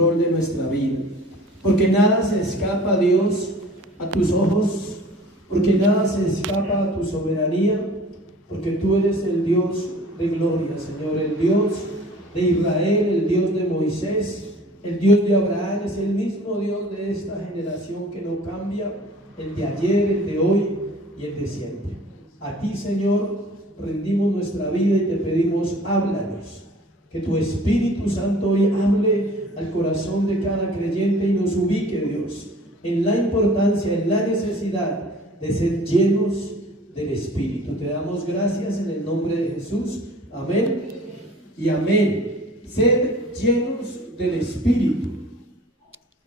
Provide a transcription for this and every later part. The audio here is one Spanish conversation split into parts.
control de nuestra vida, porque nada se escapa, Dios, a tus ojos, porque nada se escapa a tu soberanía, porque tú eres el Dios de gloria, Señor, el Dios de Israel, el Dios de Moisés, el Dios de Abraham, es el mismo Dios de esta generación que no cambia, el de ayer, el de hoy y el de siempre. A ti, Señor, rendimos nuestra vida y te pedimos, háblanos, que tu Espíritu Santo hoy hable al corazón de cada creyente y nos ubique, Dios, en la importancia, en la necesidad de ser llenos del Espíritu. Te damos gracias en el nombre de Jesús, amén y amén. Ser llenos del Espíritu.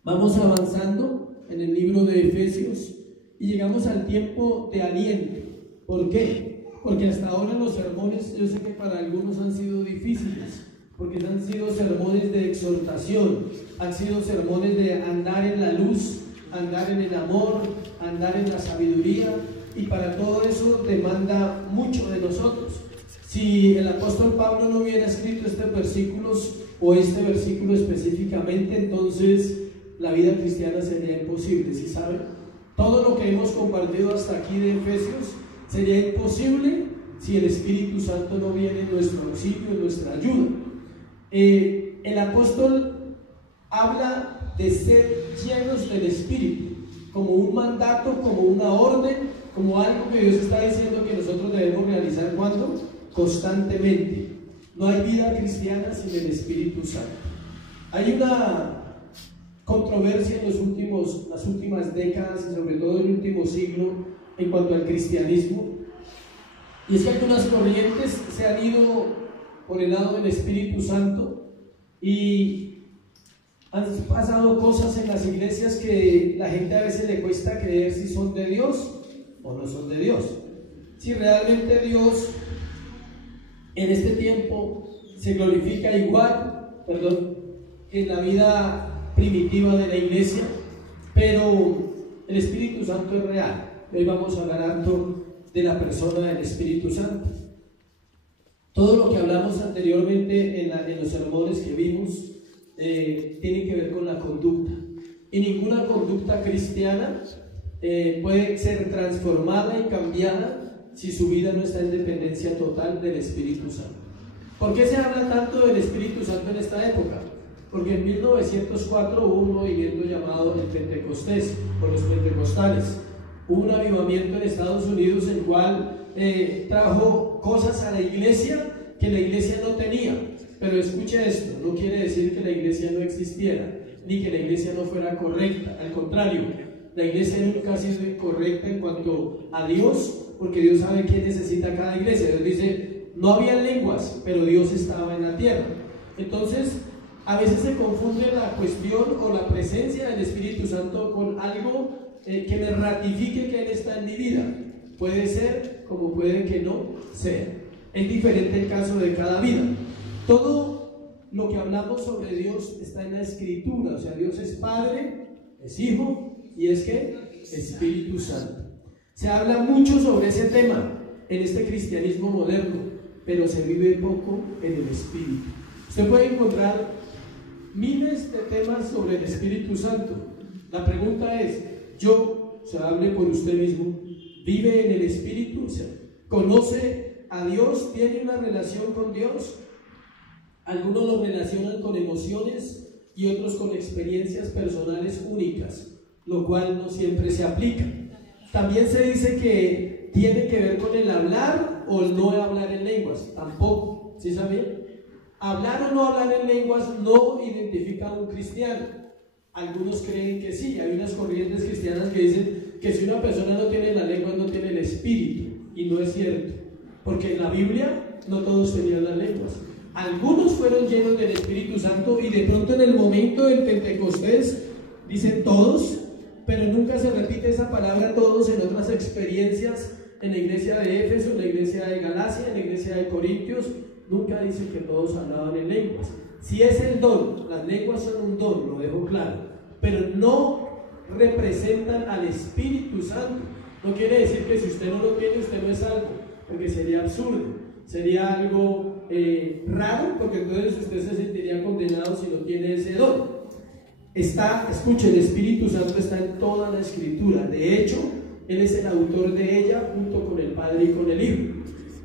Vamos avanzando en el libro de Efesios y llegamos al tiempo de aliento. ¿Por qué? Porque hasta ahora los sermones, yo sé que para algunos han sido difíciles, porque han sido sermones de exhortación, han sido sermones de andar en la luz, andar en el amor, andar en la sabiduría, y para todo eso demanda mucho de nosotros. Si el apóstol Pablo no hubiera escrito estos versículos o este versículo específicamente, entonces la vida cristiana sería imposible, ¿sí saben? Todo lo que hemos compartido hasta aquí de Efesios sería imposible si el Espíritu Santo no viene en nuestro auxilio, en nuestra ayuda. El apóstol habla de ser llenos del Espíritu como un mandato, como una orden, como algo que Dios está diciendo que nosotros debemos realizar. ¿Cuándo? Constantemente. No hay vida cristiana sin el Espíritu Santo. Hay una controversia en las últimas décadas y sobre todo en el último siglo en cuanto al cristianismo, y es que algunas corrientes se han ido por el lado del Espíritu Santo y han pasado cosas en las iglesias que la gente a veces le cuesta creer si son de Dios o no son de Dios. Si realmente Dios en este tiempo se glorifica igual, que en la vida primitiva de la iglesia, pero el Espíritu Santo es real. Hoy vamos a hablar harto de la persona del Espíritu Santo. Todo lo que hablamos anteriormente en los sermones que vimos tiene que ver con la conducta, y ninguna conducta cristiana puede ser transformada y cambiada si su vida no está en dependencia total del Espíritu Santo. ¿Por qué se habla tanto del Espíritu Santo en esta época? Porque en 1904 hubo un movimiento llamado el Pentecostés, por los pentecostales. Hubo un avivamiento en Estados Unidos el cual trajo cosas a la iglesia que la iglesia no tenía. Pero escuche esto, no quiere decir que la iglesia no existiera, ni que la iglesia no fuera correcta. Al contrario, la iglesia nunca ha sido incorrecta en cuanto a Dios, porque Dios sabe quién necesita cada iglesia. Dios dice, no había lenguas, pero Dios estaba en la tierra. Entonces, a veces se confunde la cuestión o la presencia del Espíritu Santo con algo que me ratifique que Él está en mi vida. Puede ser como puede que no sea. Es diferente el caso de cada vida. Todo lo que hablamos sobre Dios está en la Escritura. O sea, Dios es Padre, es Hijo y es ¿qué? Espíritu Santo. Se habla mucho sobre ese tema en este cristianismo moderno, pero se vive poco en el Espíritu. Usted puede encontrar miles de temas sobre el Espíritu Santo. La pregunta es, hable por usted mismo, ¿vive en el Espíritu? O sea, ¿conoce a Dios? ¿Tiene una relación con Dios? Algunos lo relacionan con emociones y otros con experiencias personales únicas, lo cual no siempre se aplica. También se dice que tiene que ver con el hablar o el no hablar en lenguas. Tampoco, ¿sí sabían? Hablar o no hablar en lenguas no identifica a un cristiano. Algunos creen que sí. Hay unas corrientes cristianas que dicen que si una persona no tiene la lengua no tiene el espíritu, y no es cierto, porque en la Biblia no todos tenían las lenguas. Algunos fueron llenos del Espíritu Santo y de pronto en el momento del Pentecostés dicen todos, pero nunca se repite esa palabra todos en otras experiencias, en la iglesia de Éfeso, en la iglesia de Galacia, en la iglesia de Corintios. Nunca dicen que todos hablaban en lenguas. Si es el don, las lenguas son un don, lo dejo claro, pero no representan al Espíritu Santo. No quiere decir que si usted no lo tiene, usted no es salvo, porque sería absurdo, sería algo raro, porque entonces usted se sentiría condenado si no tiene ese don. Escuche, el Espíritu Santo está en toda la Escritura. De hecho, Él es el autor de ella junto con el Padre y con el Hijo.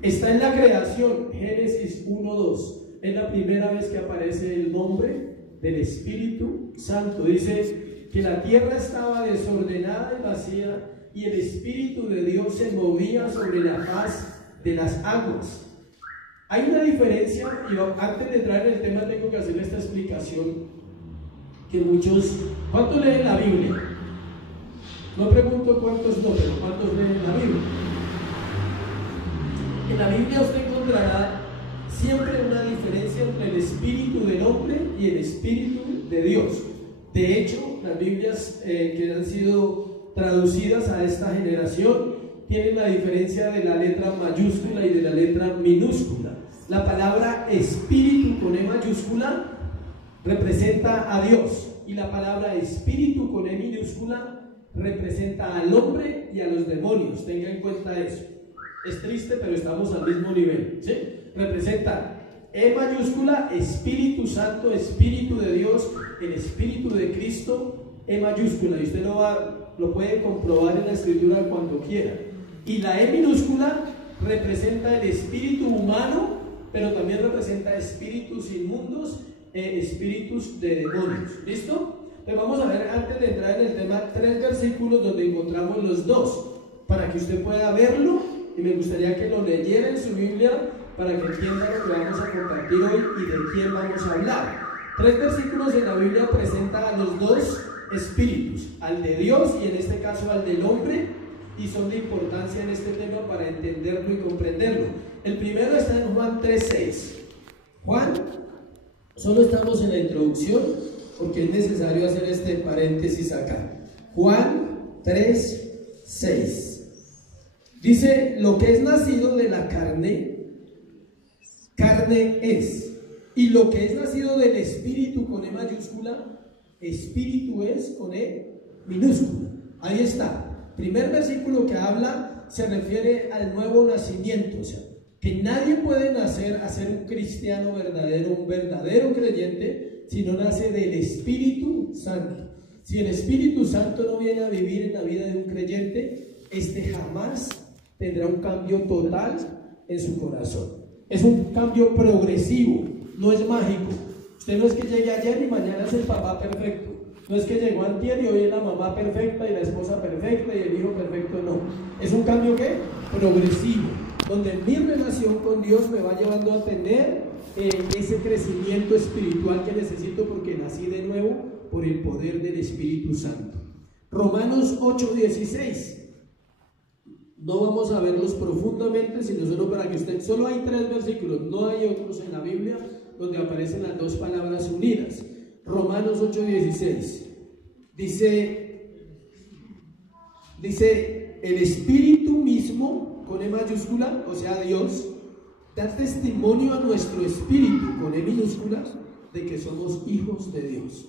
Está en la creación, Génesis 1:2. Es la primera vez que aparece el nombre del Espíritu Santo. Dice que la tierra estaba desordenada y vacía, y el Espíritu de Dios se movía sobre la faz de las aguas. Hay una diferencia, y antes de entrar en el tema tengo que hacerle esta explicación, que muchos, ¿cuántos leen la Biblia? No pregunto cuántos no, pero ¿cuántos leen la Biblia? En la Biblia usted encontrará siempre una diferencia entre el espíritu del hombre y el espíritu de Dios. De hecho, las Biblias que han sido traducidas a esta generación tienen la diferencia de la letra mayúscula y de la letra minúscula. La palabra espíritu con E mayúscula representa a Dios, y la palabra espíritu con E minúscula representa al hombre y a los demonios. Tenga en cuenta eso. Es triste, pero estamos al mismo nivel, ¿sí? Representa E mayúscula, Espíritu Santo, Espíritu de Dios, el Espíritu de Cristo, E mayúscula, y usted lo puede comprobar en la Escritura cuando quiera. Y la E minúscula representa el espíritu humano, pero también representa espíritus inmundos, espíritus de demonios. ¿Listo? Entonces vamos a ver, antes de entrar en el tema, 3 versículos donde encontramos los dos, para que usted pueda verlo, y me gustaría que lo leyera en su Biblia para que entienda lo que vamos a compartir hoy y de quién vamos a hablar. 3 versículos en la Biblia presentan a los dos espíritus, al de Dios y en este caso al del hombre, y son de importancia en este tema para entenderlo y comprenderlo. El primero está en Juan 3:6. Juan, solo estamos en la introducción porque es necesario hacer este paréntesis acá. Juan 3:6 dice: lo que es nacido de la carne, carne es, y lo que es nacido del espíritu con E mayúscula, espíritu es con E minúscula. Ahí está. Primer versículo que habla se refiere al nuevo nacimiento, o sea, que nadie puede nacer a ser un cristiano verdadero, un verdadero creyente, si no nace del Espíritu Santo. Si el Espíritu Santo no viene a vivir en la vida de un creyente, este jamás tendrá un cambio total en su corazón. Es un cambio progresivo, no es mágico. Usted no es que llegue ayer y mañana es el papá perfecto. No es que llegó antier y hoy es la mamá perfecta y la esposa perfecta y el hijo perfecto, no. Es un cambio ¿qué? Progresivo, donde mi relación con Dios me va llevando a tener ese crecimiento espiritual que necesito porque nací de nuevo por el poder del Espíritu Santo. Romanos 8:16. No vamos a verlos profundamente, sino solo para que usted, solo hay 3 versículos, no hay otros en la Biblia donde aparecen las dos palabras unidas. Romanos 8:16 dice el Espíritu mismo con E mayúscula, o sea Dios, da testimonio a nuestro espíritu con E minúscula de que somos hijos de Dios.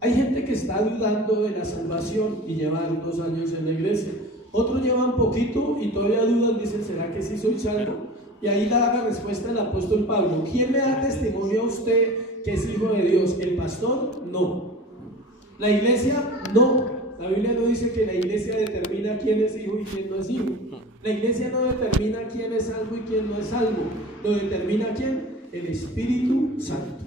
Hay gente que está dudando de la salvación y lleva 2 años en la iglesia. Otros llevan poquito y todavía dudan, dicen, ¿será que sí soy salvo? Y ahí la respuesta del apóstol Pablo: ¿quién le da testimonio a usted que es hijo de Dios? ¿El pastor? No. ¿La iglesia? No. La Biblia no dice que la iglesia determina quién es hijo y quién no es hijo. La iglesia no determina quién es salvo y quién no es salvo. Lo determina quién: el Espíritu Santo.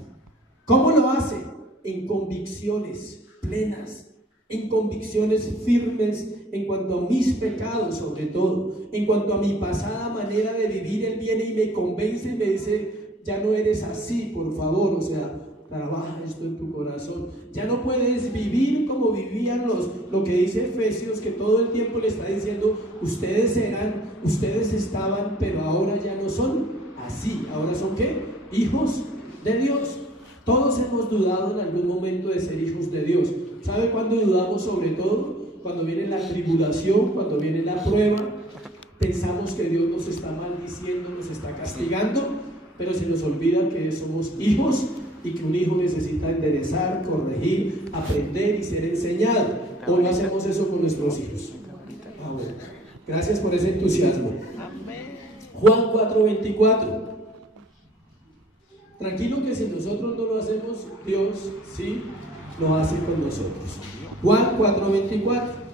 ¿Cómo lo hace? En convicciones plenas, en convicciones firmes en cuanto a mis pecados, sobre todo, en cuanto a mi pasada manera de vivir. Él viene y me convence y me dice: ya no eres así, por favor, o sea, trabaja esto en tu corazón. Ya no puedes vivir como vivían lo que dice Efesios, que todo el tiempo le está diciendo: ustedes estaban, pero ahora ya no son así. Ahora son ¿qué? Hijos de Dios. Todos hemos dudado en algún momento de ser hijos de Dios. ¿Sabe cuándo dudamos? Sobre todo cuando viene la tribulación, cuando viene la prueba. Pensamos que Dios nos está maldiciendo, nos está castigando, pero se nos olvida que somos hijos y que un hijo necesita enderezar, corregir, aprender y ser enseñado. ¿O no hacemos eso con nuestros hijos? Bueno. Gracias por ese entusiasmo. Juan 4:24. Tranquilo que si nosotros no lo hacemos, Dios sí lo hace con nosotros. Juan 4:24.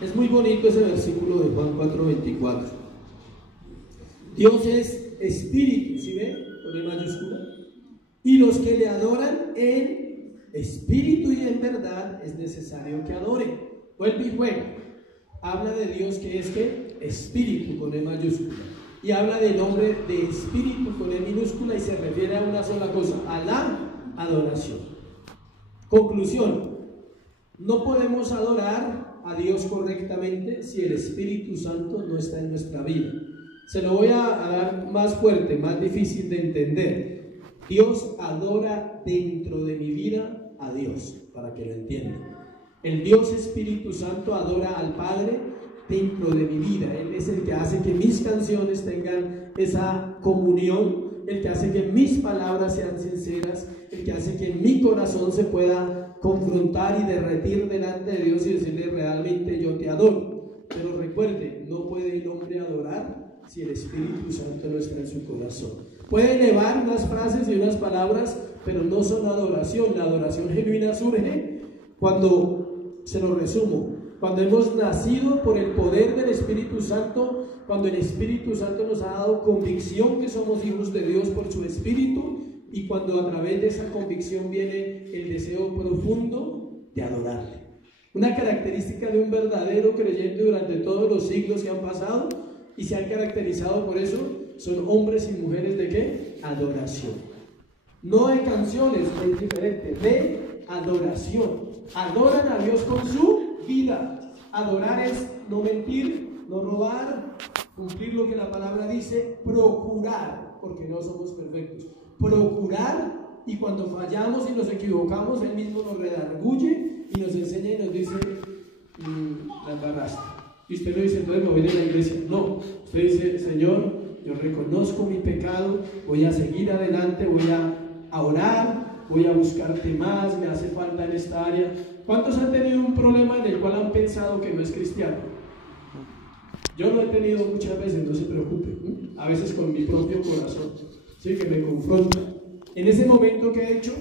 Es muy bonito ese versículo de Juan 4:24. Dios es espíritu, ¿sí ven? Con E mayúscula. Y los que le adoran en espíritu y en verdad es necesario que adoren. Vuelve y juega. Habla de Dios que es que espíritu con E mayúscula. Y habla del nombre de espíritu con E minúscula y se refiere a una sola cosa, a la adoración. Conclusión. No podemos adorar a Dios correctamente si el Espíritu Santo no está en nuestra vida. Se lo voy a dar más fuerte, más difícil de entender. Dios adora dentro de mi vida a Dios, para que lo entiendan. El Dios Espíritu Santo adora al Padre dentro de mi vida. Él es el que hace que mis canciones tengan esa comunión, el que hace que mis palabras sean sinceras, el que hace que mi corazón se pueda confrontar y derretir delante de Dios y decirle realmente yo te adoro. Pero recuerde, no puede el hombre adorar si el Espíritu Santo no está en su corazón. Puede elevar unas frases y unas palabras, pero no son adoración. La adoración genuina surge cuando, se lo resumo, cuando hemos nacido por el poder del Espíritu Santo, cuando el Espíritu Santo nos ha dado convicción que somos hijos de Dios por su Espíritu, y cuando a través de esa convicción viene el deseo profundo de adorarle. Una característica de un verdadero creyente durante todos los siglos que han pasado y se han caracterizado por eso, son hombres y mujeres de ¿qué? Adoración. No de canciones, es diferente, de adoración. Adoran a Dios con su vida. Adorar es no mentir, no robar, cumplir lo que la palabra dice, procurar, porque no somos perfectos. Procurar, y cuando fallamos y nos equivocamos, Él mismo nos redarguye y nos enseña y nos dice, la embarraste. Y usted no dice, entonces me voy de la iglesia. No, usted dice, Señor, yo reconozco mi pecado, voy a seguir adelante, voy a orar, voy a buscarte más, me hace falta en esta área. ¿Cuántos han tenido un problema en el cual han pensado que no es cristiano? Yo lo he tenido muchas veces, no se preocupe, a veces con mi propio corazón, ¿sí? Que me confronta. En ese momento que he hecho,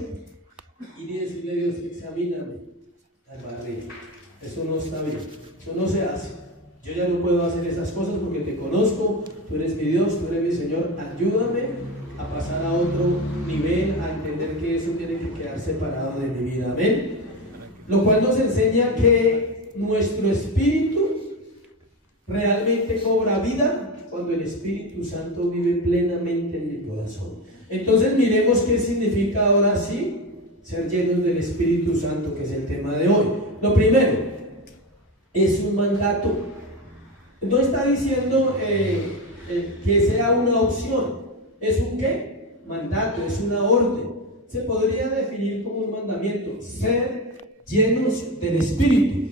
ir y decirle a Dios, examíname, eso no está bien, eso no se hace. Yo ya no puedo hacer esas cosas porque te conozco, tú eres mi Dios, tú eres mi Señor, ayúdame a pasar a otro nivel, a entender que eso tiene que quedar separado de mi vida, amén. Lo cual nos enseña que nuestro espíritu realmente cobra vida cuando el Espíritu Santo vive plenamente en mi corazón. Entonces miremos qué significa ahora sí ser llenos del Espíritu Santo, que es el tema de hoy. Lo primero, es un mandato. No está diciendo que sea una opción, es un ¿qué? Mandato, es una orden. Se podría definir como un mandamiento, ser llenos del Espíritu.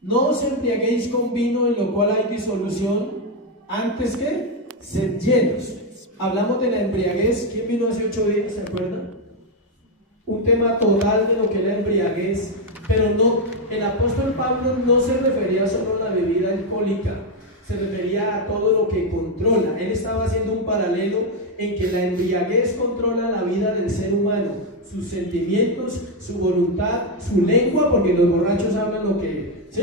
No os embriaguéis con vino en lo cual hay disolución, antes que ser llenos. Hablamos de la embriaguez. ¿Quién vino hace 8 días? ¿Se acuerdan? Un tema total de lo que era embriaguez. Pero no, el apóstol Pablo no se refería solo a la bebida alcohólica, se refería a todo lo que controla. Él estaba haciendo un paralelo en que la embriaguez controla la vida del ser humano, sus sentimientos, su voluntad, su lengua, porque los borrachos hablan lo que, ¿sí?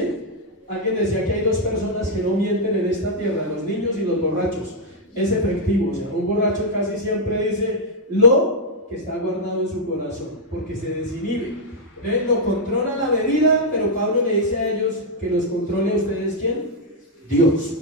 Alguien decía que hay 2 personas que no mienten en esta tierra, los niños y los borrachos. Es efectivo, o sea, un borracho casi siempre dice lo que está guardado en su corazón, porque se desinhibe. Lo controla la bebida, pero Pablo le dice a ellos que los controle a ustedes, ¿quién? Dios.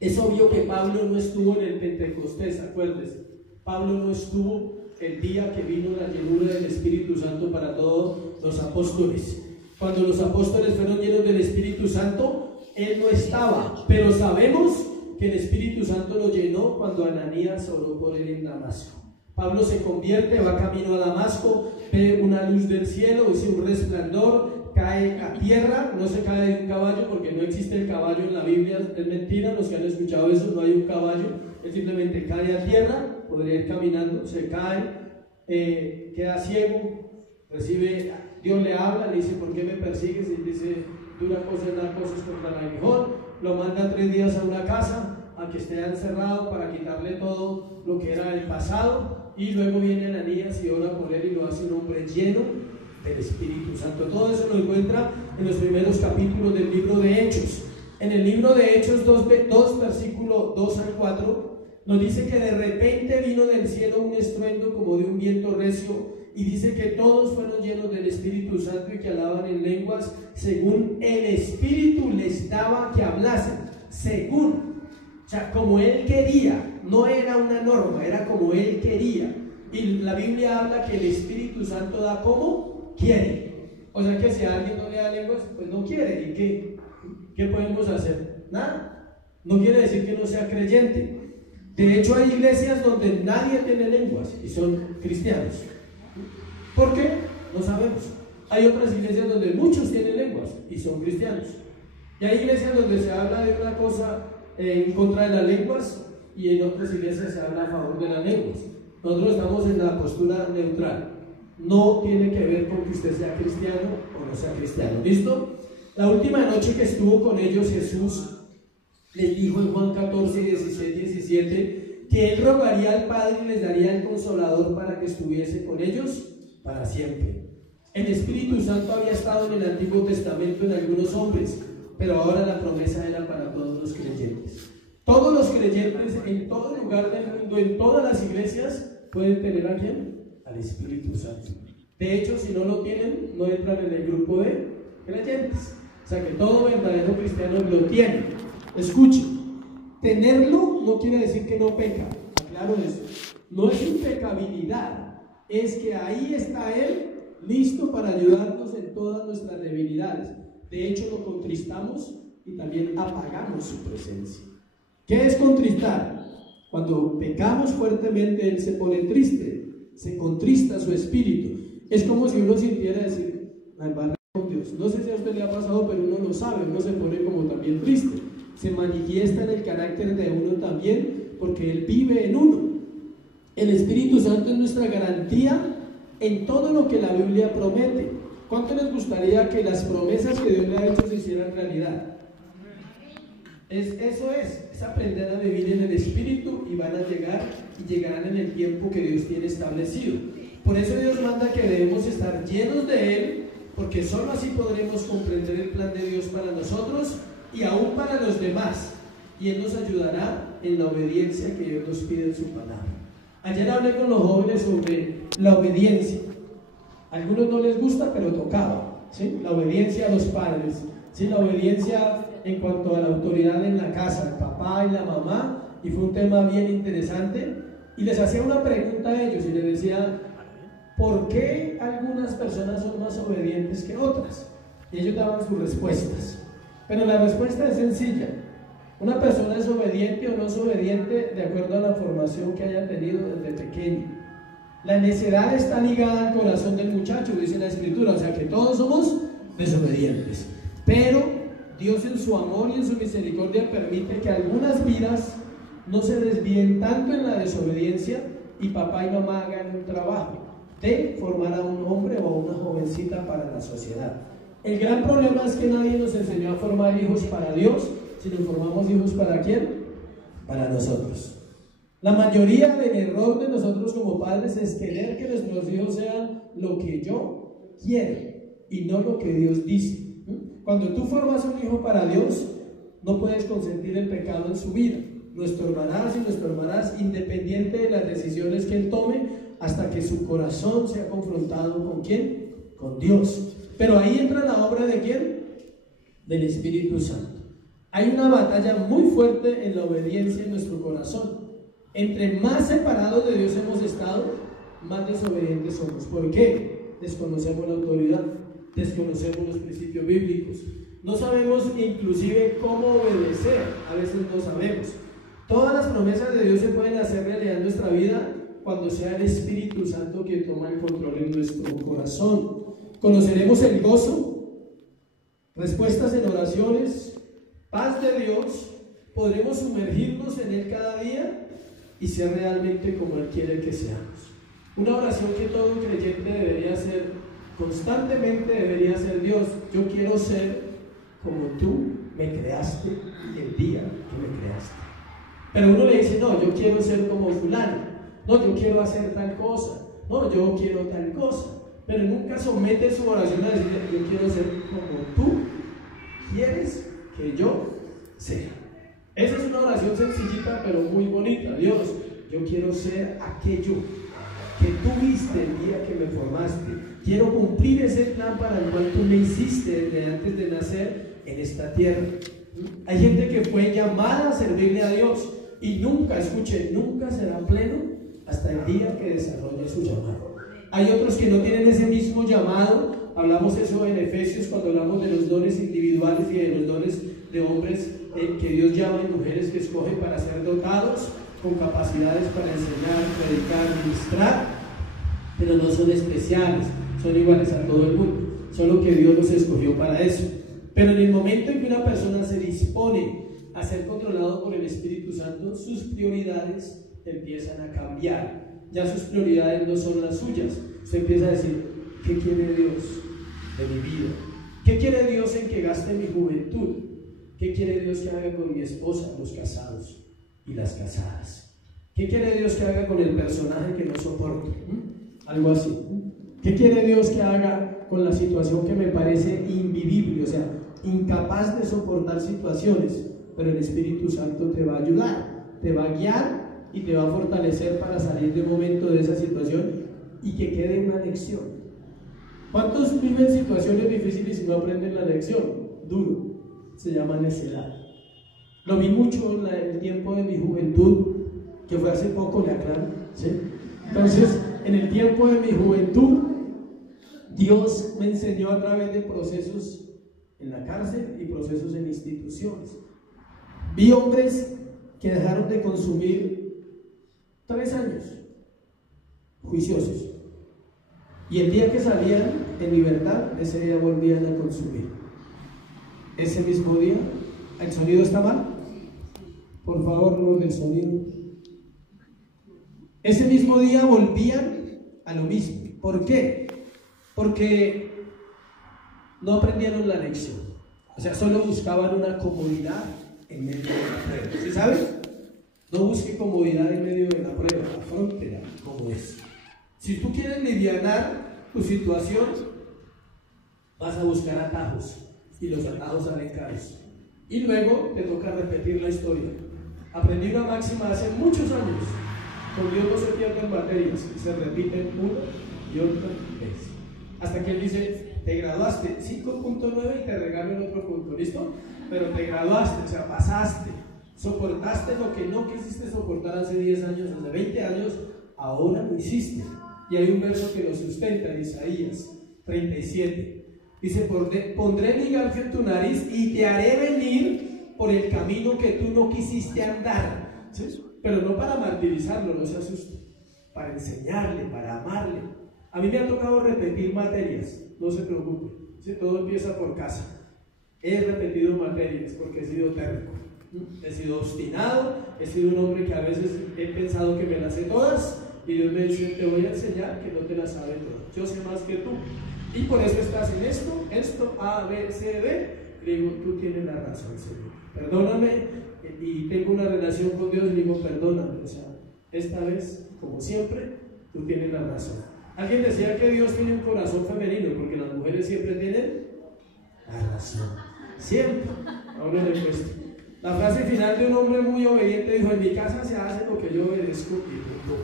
Es obvio que Pablo no estuvo en el Pentecostés, acuérdense. Pablo no estuvo el día que vino la llenura del Espíritu Santo para todos los apóstoles. Cuando los apóstoles fueron llenos del Espíritu Santo, él no estaba, pero sabemos que el Espíritu Santo lo llenó cuando Ananías oró por él en Damasco. Pablo se convierte, va camino a Damasco, ve una luz del cielo, dice un resplandor, cae a tierra, no se cae de un caballo porque no existe el caballo en la Biblia, es mentira, los que han escuchado eso, no hay un caballo, él simplemente cae a tierra, podría ir caminando, se cae, queda ciego, recibe, Dios le habla, le dice, ¿por qué me persigues? Y dice, dura cosa es dar cosas contra el aguijón, lo manda 3 días a una casa, a que esté encerrado para quitarle todo lo que era el pasado, y luego viene Ananías y ora por él hombre lleno del Espíritu Santo. Todo eso lo encuentra en los primeros capítulos del libro de Hechos. En el libro de Hechos 2 versículo 2 al 4, nos dice que de repente vino del cielo un estruendo como de un viento recio, y dice que todos fueron llenos del Espíritu Santo y que hablaban en lenguas según el Espíritu les daba que hablasen. Según, o sea, como él quería, no era una norma, era como él quería. Y la Biblia habla que el Espíritu Santo da como quiere. O sea que si a alguien no le da lenguas, pues no quiere. ¿Y qué podemos hacer? Nada. No quiere decir que no sea creyente. De hecho, hay iglesias donde nadie tiene lenguas y son cristianos. ¿Por qué? No sabemos. Hay otras iglesias donde muchos tienen lenguas y son cristianos. Y hay iglesias donde se habla de una cosa en contra de las lenguas, y en otras iglesias se habla a favor de las lenguas. Nosotros estamos en la postura neutral. No tiene que ver con que usted sea cristiano o no sea cristiano. ¿Listo? La última noche que estuvo con ellos, Jesús les dijo en Juan 14, 16, 17, que Él rogaría al Padre y les daría el Consolador para que estuviese con ellos para siempre. El Espíritu Santo había estado en el Antiguo Testamento en algunos hombres, pero ahora la promesa era para todos los creyentes. Todos los creyentes en todo lugar del mundo, en todas las iglesias, pueden tener a ¿quién? Al Espíritu Santo. De hecho, si no lo tienen, no entran en el grupo de creyentes. O sea que todo verdadero cristiano lo tiene. Escuchen, tenerlo no quiere decir que no peca. Aclaro eso. No es impecabilidad, es que ahí está Él listo para ayudarnos en todas nuestras debilidades. De hecho, lo contristamos y también apagamos su presencia. ¿Qué es contristar? Cuando pecamos fuertemente, Él se pone triste, se contrista su espíritu. Es como si uno sintiera decir, la embarré con Dios. No sé si a usted le ha pasado, pero uno lo sabe, uno se pone como también triste. Se manifiesta en el carácter de uno también, porque Él vive en uno. El Espíritu Santo es nuestra garantía en todo lo que la Biblia promete. ¿Cuánto les gustaría que las promesas que Dios le ha hecho se hicieran realidad? Eso es aprender a vivir en el Espíritu, y van a llegar y llegarán en el tiempo que Dios tiene establecido. Por eso Dios manda que debemos estar llenos de Él, porque solo así podremos comprender el plan de Dios para nosotros y aún para los demás, y Él nos ayudará en la obediencia que Dios nos pide en su palabra. Ayer hablé con los jóvenes sobre la obediencia. A algunos no les gusta, pero tocaba, ¿sí? La obediencia a los padres, ¿sí? La obediencia en cuanto a la autoridad en la casa, el papá y la mamá, y fue un tema bien interesante. Y les hacía una pregunta a ellos y les decía, ¿por qué algunas personas son más obedientes que otras? Y ellos daban sus respuestas, pero la respuesta es sencilla. Una persona es obediente o no es obediente de acuerdo a la formación que haya tenido desde pequeño. La necedad está ligada al corazón del muchacho, dice la Escritura, o sea que todos somos desobedientes. Pero Dios en su amor y en su misericordia permite que algunas vidas no se desvíen tanto en la desobediencia, y papá y mamá hagan un trabajo de formar a un hombre o a una jovencita para la sociedad. El gran problema es que nadie nos enseñó a formar hijos para Dios, sino formamos hijos ¿para quién? Para nosotros. La mayoría del error de nosotros como padres es querer que nuestros hijos sean lo que yo quiero y no lo que Dios dice. Cuando tú formas un hijo para Dios, no puedes consentir el pecado en su vida. Lo estorbarás y lo estorbarás, independiente de las decisiones que él tome, hasta que su corazón sea confrontado ¿con quién? Con Dios. Pero ahí entra la obra ¿de quién? Del Espíritu Santo. Hay una batalla muy fuerte en la obediencia en nuestro corazón. Entre más separados de Dios hemos estado, más desobedientes somos. ¿Por qué? Desconocemos la autoridad, desconocemos los principios bíblicos, no sabemos inclusive cómo obedecer. A veces no sabemos. Todas las promesas de Dios se pueden hacer realidad en nuestra vida cuando sea el Espíritu Santo quien toma el control en nuestro corazón. Conoceremos el gozo, respuestas en oraciones, paz de Dios. Podremos sumergirnos en Él cada día y ser realmente como Él quiere que seamos. Una oración que todo creyente debería hacer constantemente debería ser: Dios, yo quiero ser como tú me creaste el día que me creaste. Pero uno le dice: no, yo quiero ser como fulano, no, yo quiero hacer tal cosa, no, yo quiero tal cosa. pero nunca somete su oración a decirle: yo quiero ser como tú quieres que yo sea. Esa es una oración sencillita pero muy bonita. Dios, yo quiero ser aquello que tú viste el día que me formaste. Quiero cumplir ese plan para el cual tú me hiciste desde antes de nacer en esta tierra. Hay gente que fue llamada a servirle a Dios y nunca, escuche, nunca será pleno hasta el día que desarrolle su llamado. Hay otros que no tienen ese mismo llamado. Hablamos eso en Efesios cuando hablamos de los dones individuales y de los dones de hombres que Dios llama y mujeres que escoge para ser dotados con capacidades para enseñar, predicar, ministrar, pero no son especiales, son iguales a todo el mundo, solo que Dios los escogió para eso. Pero en el momento en que una persona se dispone a ser controlado por el Espíritu Santo, sus prioridades empiezan a cambiar. Ya sus prioridades no son las suyas. Usted empieza a decir: ¿qué quiere Dios de mi vida? ¿Qué quiere Dios en que gaste mi juventud? ¿Qué quiere Dios que haga con mi esposa, los casados y las casadas? ¿Qué quiere Dios que haga con el personaje que no soporto? Algo así. ¿Qué quiere Dios que haga con la situación que me parece invivible? O sea, incapaz de soportar situaciones, pero el Espíritu Santo te va a ayudar, te va a guiar y te va a fortalecer para salir de un momento de esa situación y que quede una lección. ¿Cuántos viven situaciones difíciles y no aprenden la lección? Duro. Se llama necedad. Lo vi mucho en el tiempo de mi juventud, que fue hace poco, Leaclán, ¿sí? Entonces, en el tiempo de mi juventud, Dios me enseñó a través de procesos en la cárcel y procesos en instituciones. Vi hombres que dejaron de consumir 3 años, juiciosos, y el día que salían en libertad, ese día volvían a consumir. Ese mismo día, ¿el sonido está mal? Por favor, los del sonido. Ese mismo día volvían a lo mismo. ¿Por qué? Porque no aprendieron la lección. O sea, solo buscaban una comodidad en medio de la prueba. ¿Sí saben? No busque comodidad en medio de la prueba, afróntela como es. Si tú quieres livianar tu situación, vas a buscar atajos. Y los atajos salen caros. Y luego te toca repetir la historia. Aprendí una máxima hace muchos años: con Dios no se pierden materias, se repiten una y otra vez. Hasta que Él dice: te graduaste 5.9 y te regalo el otro punto, ¿listo? Pero te graduaste, o sea, pasaste, soportaste lo que no quisiste soportar hace 10 años, hace 20 años, ahora lo hiciste. Y hay un verso que lo sustenta en Isaías 37. Dice: pondré mi garfio en tu nariz y te haré venir por el camino que tú no quisiste andar. ¿Sí? Pero no para martirizarlo, no se asuste, para enseñarle, para amarle. A mí me ha tocado repetir materias, no se preocupe, ¿sí? Todo empieza por casa. He repetido materias porque he sido terco, he sido obstinado, he sido un hombre que a veces he pensado que me las sé todas y Dios me dice: te voy a enseñar que no te las sabes todas, yo sé más que tú. Y por eso estás en esto, A, B, C, D. Le digo: tú tienes la razón, Señor. Perdóname. Y tengo una relación con Dios y le digo: perdóname. O sea, esta vez, como siempre, tú tienes la razón. Alguien decía que Dios tiene un corazón femenino, porque las mujeres siempre tienen la razón. Siempre. A uno le cuesta. La frase final de un hombre muy obediente dijo: en mi casa se hace lo que yo obedezco y punto.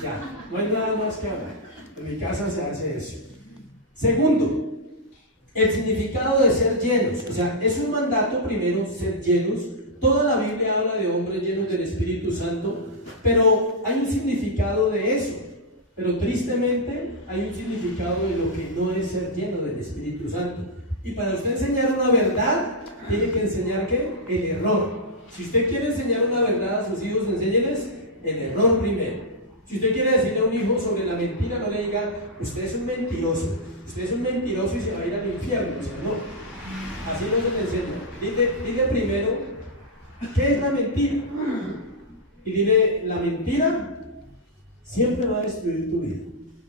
Ya, no hay nada más que hablar. En mi casa se hace eso. Segundo, el significado de ser llenos. O sea, es un mandato primero ser llenos. Toda la Biblia habla de hombres llenos del Espíritu Santo, pero hay un significado de eso. Pero tristemente hay un significado de lo que no es ser lleno del Espíritu Santo. Y para usted enseñar una verdad, tiene que enseñar ¿qué? El error. Si usted quiere enseñar una verdad a sus hijos, enséñeles el error primero. Si usted quiere decirle a un hijo sobre la mentira, no le diga: usted es un mentiroso. Usted es un mentiroso y se va a ir al infierno. O sea, no. Así no se le enseña. Dile primero: ¿qué es la mentira? Y dile: la mentira siempre va a destruir tu vida.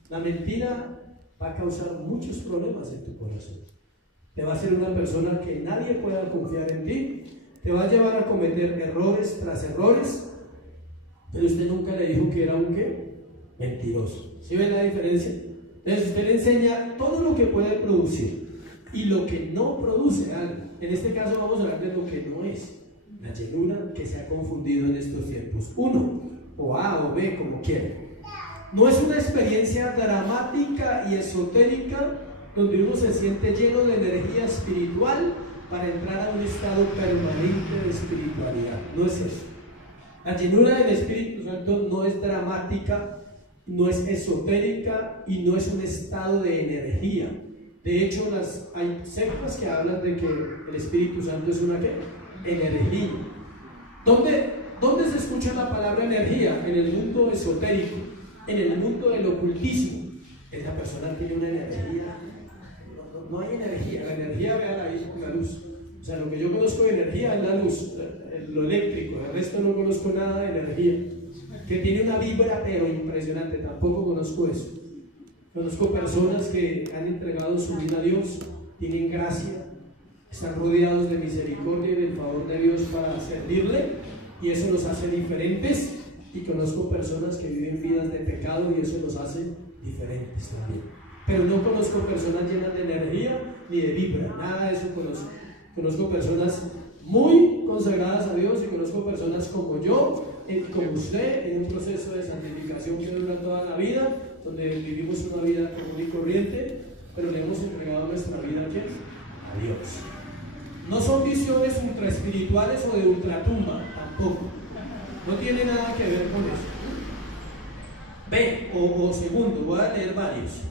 La mentira va a causar muchos problemas en tu corazón. Te va a hacer una persona que nadie pueda confiar en ti. Te va a llevar a cometer errores tras errores. Pero usted nunca le dijo que era un ¿qué? Mentiroso. ¿Sí ven la diferencia? Entonces usted le enseña todo lo que puede producir y lo que no produce algo. En este caso vamos a hablar de lo que no es. La llenura que se ha confundido en estos tiempos. Uno, o A o B, como quiera. No es una experiencia dramática y esotérica donde uno se siente lleno de energía espiritual para entrar a un estado permanente de espiritualidad. No es eso. La llenura del Espíritu Santo no es dramática, no es esotérica y no es un estado de energía. De hecho, hay sectas que hablan de que el Espíritu Santo es una ¿qué? Energía. ¿Dónde se escucha la palabra energía? En el mundo esotérico, en el mundo del ocultismo. Esa persona tiene una energía. No hay energía. La energía, vean ahí con la luz. O sea, lo que yo conozco de energía es la luz, lo eléctrico. El resto no conozco nada de energía. Que tiene una vibra, pero impresionante. Tampoco conozco eso. Conozco personas que han entregado su vida a Dios, tienen gracia, están rodeados de misericordia y del favor de Dios para servirle, y eso los hace diferentes. Y conozco personas que viven vidas de pecado y eso los hace diferentes también. Pero no conozco personas llenas de energía ni de vibra, nada de eso conozco. Conozco personas muy consagradas a Dios y conozco personas como yo, como usted, en un proceso de santificación que dura toda la vida, donde vivimos una vida común y corriente, pero le hemos entregado nuestra vida ¿a quién? A Dios. No son visiones ultra espirituales o de ultratumba, tampoco. No tiene nada que ver con eso. B, o segundo, voy a leer varios.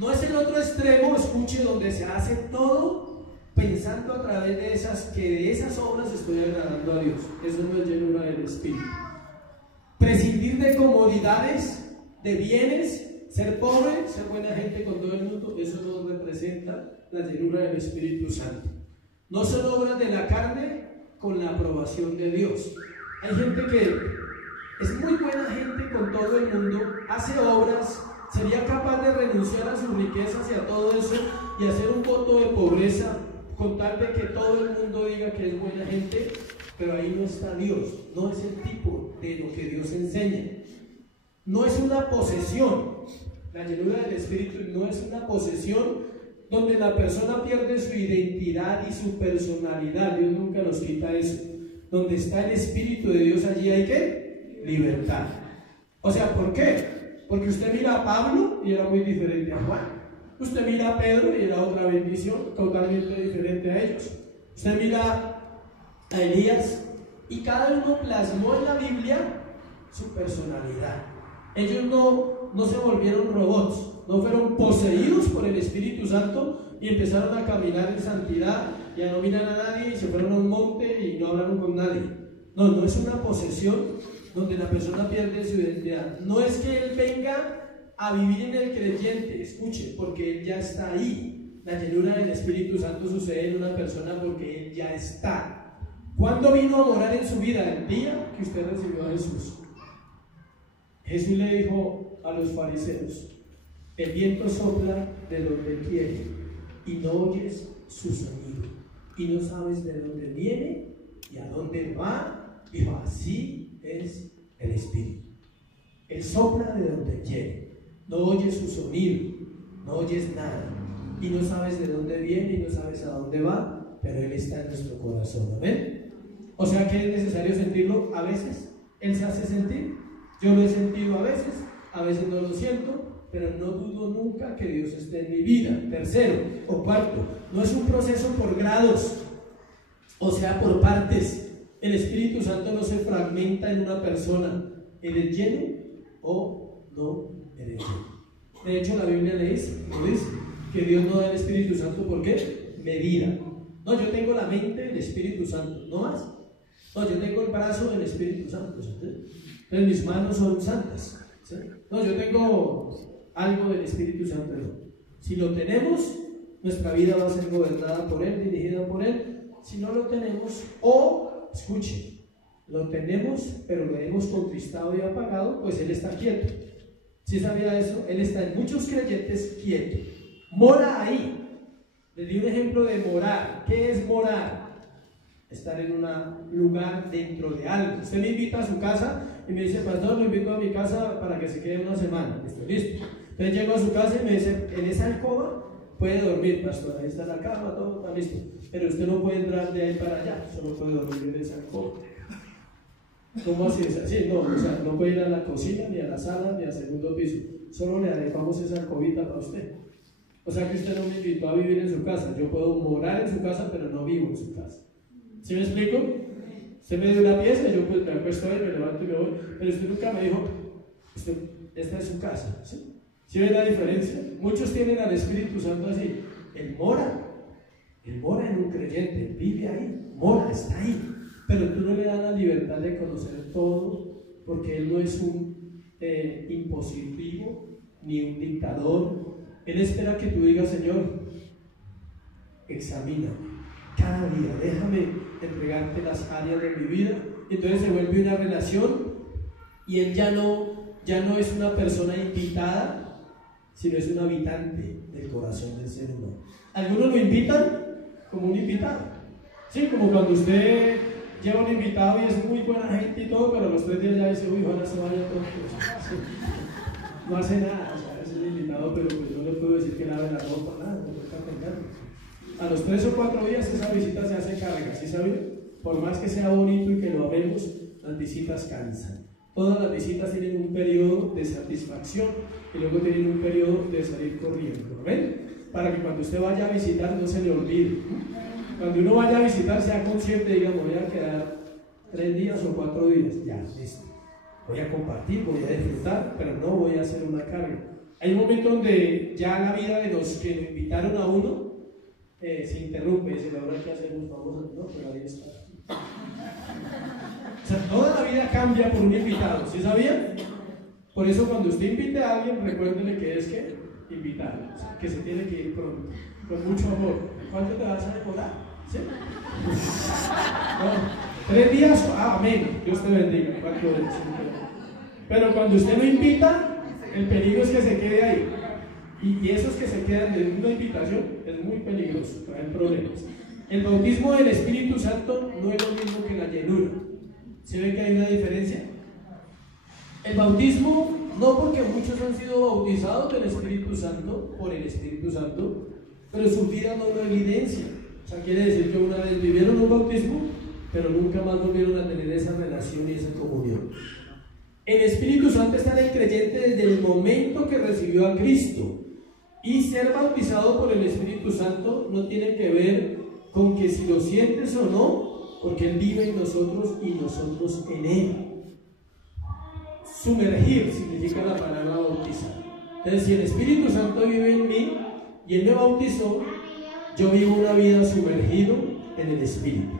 No es el otro extremo, escuche, donde se hace todo pensando a través de esas obras estoy agradando a Dios. Eso no es llenura del Espíritu. Prescindir de comodidades, de bienes, ser pobre, ser buena gente con todo el mundo, eso no representa la llenura del Espíritu Santo. No son obras de la carne con la aprobación de Dios. Hay gente que es muy buena gente con todo el mundo, hace obras, sería capaz de renunciar a sus riquezas y a todo eso y hacer un voto de pobreza con tal de que todo el mundo diga que es buena gente, pero ahí no está Dios, no es el tipo de lo que Dios enseña. No es una posesión. La llenura del Espíritu no es una posesión donde la persona pierde su identidad y su personalidad. Dios nunca nos quita eso. Donde está el Espíritu de Dios, allí hay ¿qué? Libertad. O sea, ¿por qué? Porque usted mira a Pablo y era muy diferente a Juan. Usted mira a Pedro y era otra bendición totalmente diferente a ellos. Usted mira a Elías y cada uno plasmó en la Biblia su personalidad. Ellos no se volvieron robots, no fueron poseídos por el Espíritu Santo y empezaron a caminar en santidad y a no mirar a nadie y se fueron a un monte y no hablaron con nadie. No es una posesión donde la persona pierde su identidad. No es que él venga a vivir en el creyente, escuche, porque él ya está ahí. La llenura del Espíritu Santo sucede en una persona porque él ya está. ¿Cuándo vino a morar en su vida? El día que usted recibió a Jesús. Jesús le dijo a los fariseos: el viento sopla de donde quiere y no oyes su sonido y no sabes de dónde viene y a dónde va. Dijo: así es el Espíritu. Él sopla de donde quiere, no oyes su sonido, no oyes nada y no sabes de dónde viene y no sabes a dónde va, pero Él está en nuestro corazón. ¿Amén? O sea que es necesario sentirlo a veces. Él se hace sentir. Yo lo he sentido a veces no lo siento, pero no dudo nunca que Dios esté en mi vida. Tercero o cuarto, no es un proceso por grados, o sea, por partes. El Espíritu Santo no se fragmenta en una persona. ¿Eres lleno o no eres lleno? De hecho, la Biblia le dice que Dios no da el Espíritu Santo, ¿por qué? Medida. No, yo tengo la mente del Espíritu Santo, no más. No, yo tengo el brazo del Espíritu Santo, ¿sí? Entonces mis manos son santas, ¿sí? No, yo tengo algo del Espíritu Santo, no. Si lo tenemos, nuestra vida va a ser gobernada por Él, dirigida por Él. Si no lo tenemos, o, escuche, lo tenemos, pero lo hemos contristado y apagado, pues Él está quieto. ¿Sí sabía eso? Él está en muchos creyentes quieto. Mora ahí. Les di un ejemplo de morar. ¿Qué es morar? Estar en un lugar dentro de algo. Usted me invita a su casa y me dice: pastor, lo invito a mi casa para que se quede una semana. Listo. Entonces llego a su casa y me dice, en esa alcoba puede dormir, pastor, ahí está la cama, todo está listo, pero usted no puede entrar de ahí para allá, solo puede dormir en esa alcoba. ¿Cómo así? Sí, no, o sea, no puede ir a la cocina, ni a la sala, ni al segundo piso, solo le adecuamos esa alcobita para usted. O sea que usted no me invitó a vivir en su casa, yo puedo morar en su casa, pero no vivo en su casa. ¿Sí me explico? Usted me dio una pieza y yo pues me acuesto ahí, me levanto y me voy, pero usted nunca me dijo, esta es su casa, ¿sí? ¿Sí ven la diferencia? Muchos tienen al Espíritu Santo así, Él mora en un creyente, vive ahí, mora, está ahí, pero tú no le das la libertad de conocer todo, porque Él no es un impositivo, ni un dictador. Él espera que tú digas, Señor, examíname cada día, déjame entregarte las áreas de mi vida. Entonces se vuelve una relación y Él ya no es una persona invitada, sino es un habitante del corazón del ser humano. Algunos lo invitan como un invitado, sí, como cuando usted lleva un invitado y es muy buena gente y todo, pero a los 3 días ya dice, uy, ojalá se vaya todo, sí. No hace nada, o sea, es el invitado, pero pues no le puedo decir que lave la ropa, nada, no toca atenderlo. A los 3 o 4 días esa visita se hace carga, ¿sí saben? Por más que sea bonito y que lo amemos, las visitas cansan. Todas las visitas tienen un periodo de satisfacción y luego tienen un periodo de salir corriendo, ¿ven? Para que cuando usted vaya a visitar no se le olvide. Cuando uno vaya a visitar sea consciente, diga, me voy a quedar 3 días o 4 días, ya, listo. Voy a compartir, voy a disfrutar, pero no voy a hacer una carga. Hay un momento donde ya la vida de los que lo invitaron a uno se interrumpe, dice, ahora qué hacemos, vamos a... No, pero ahí está. O sea, toda la vida cambia por un invitado, ¿sí sabían? Por eso cuando usted invite a alguien, recuérdele que es que invitarlo, o sea, que se tiene que ir con mucho amor. ¿Cuánto te vas a demorar? ¿Sí? No, 3 días, amén, Dios te bendiga. Pero cuando usted lo invita, el peligro es que se quede ahí. Y esos que se quedan de una invitación es muy peligroso, traen problemas. El bautismo del Espíritu Santo no es lo mismo que la llenura. ¿Se ve que hay una diferencia? El bautismo, no porque muchos han sido bautizados del Espíritu Santo, por el Espíritu Santo, pero su vida no lo evidencia. O sea, quiere decir que una vez vivieron un bautismo, pero nunca más volvieron a tener esa relación y esa comunión. El Espíritu Santo está en el creyente desde el momento que recibió a Cristo. Y ser bautizado por el Espíritu Santo no tiene que ver con que si lo sientes o no, porque Él vive en nosotros y nosotros en Él. Sumergir significa la palabra bautizar. Entonces, si el Espíritu Santo vive en mí y Él me bautizó, yo vivo una vida sumergido en el Espíritu.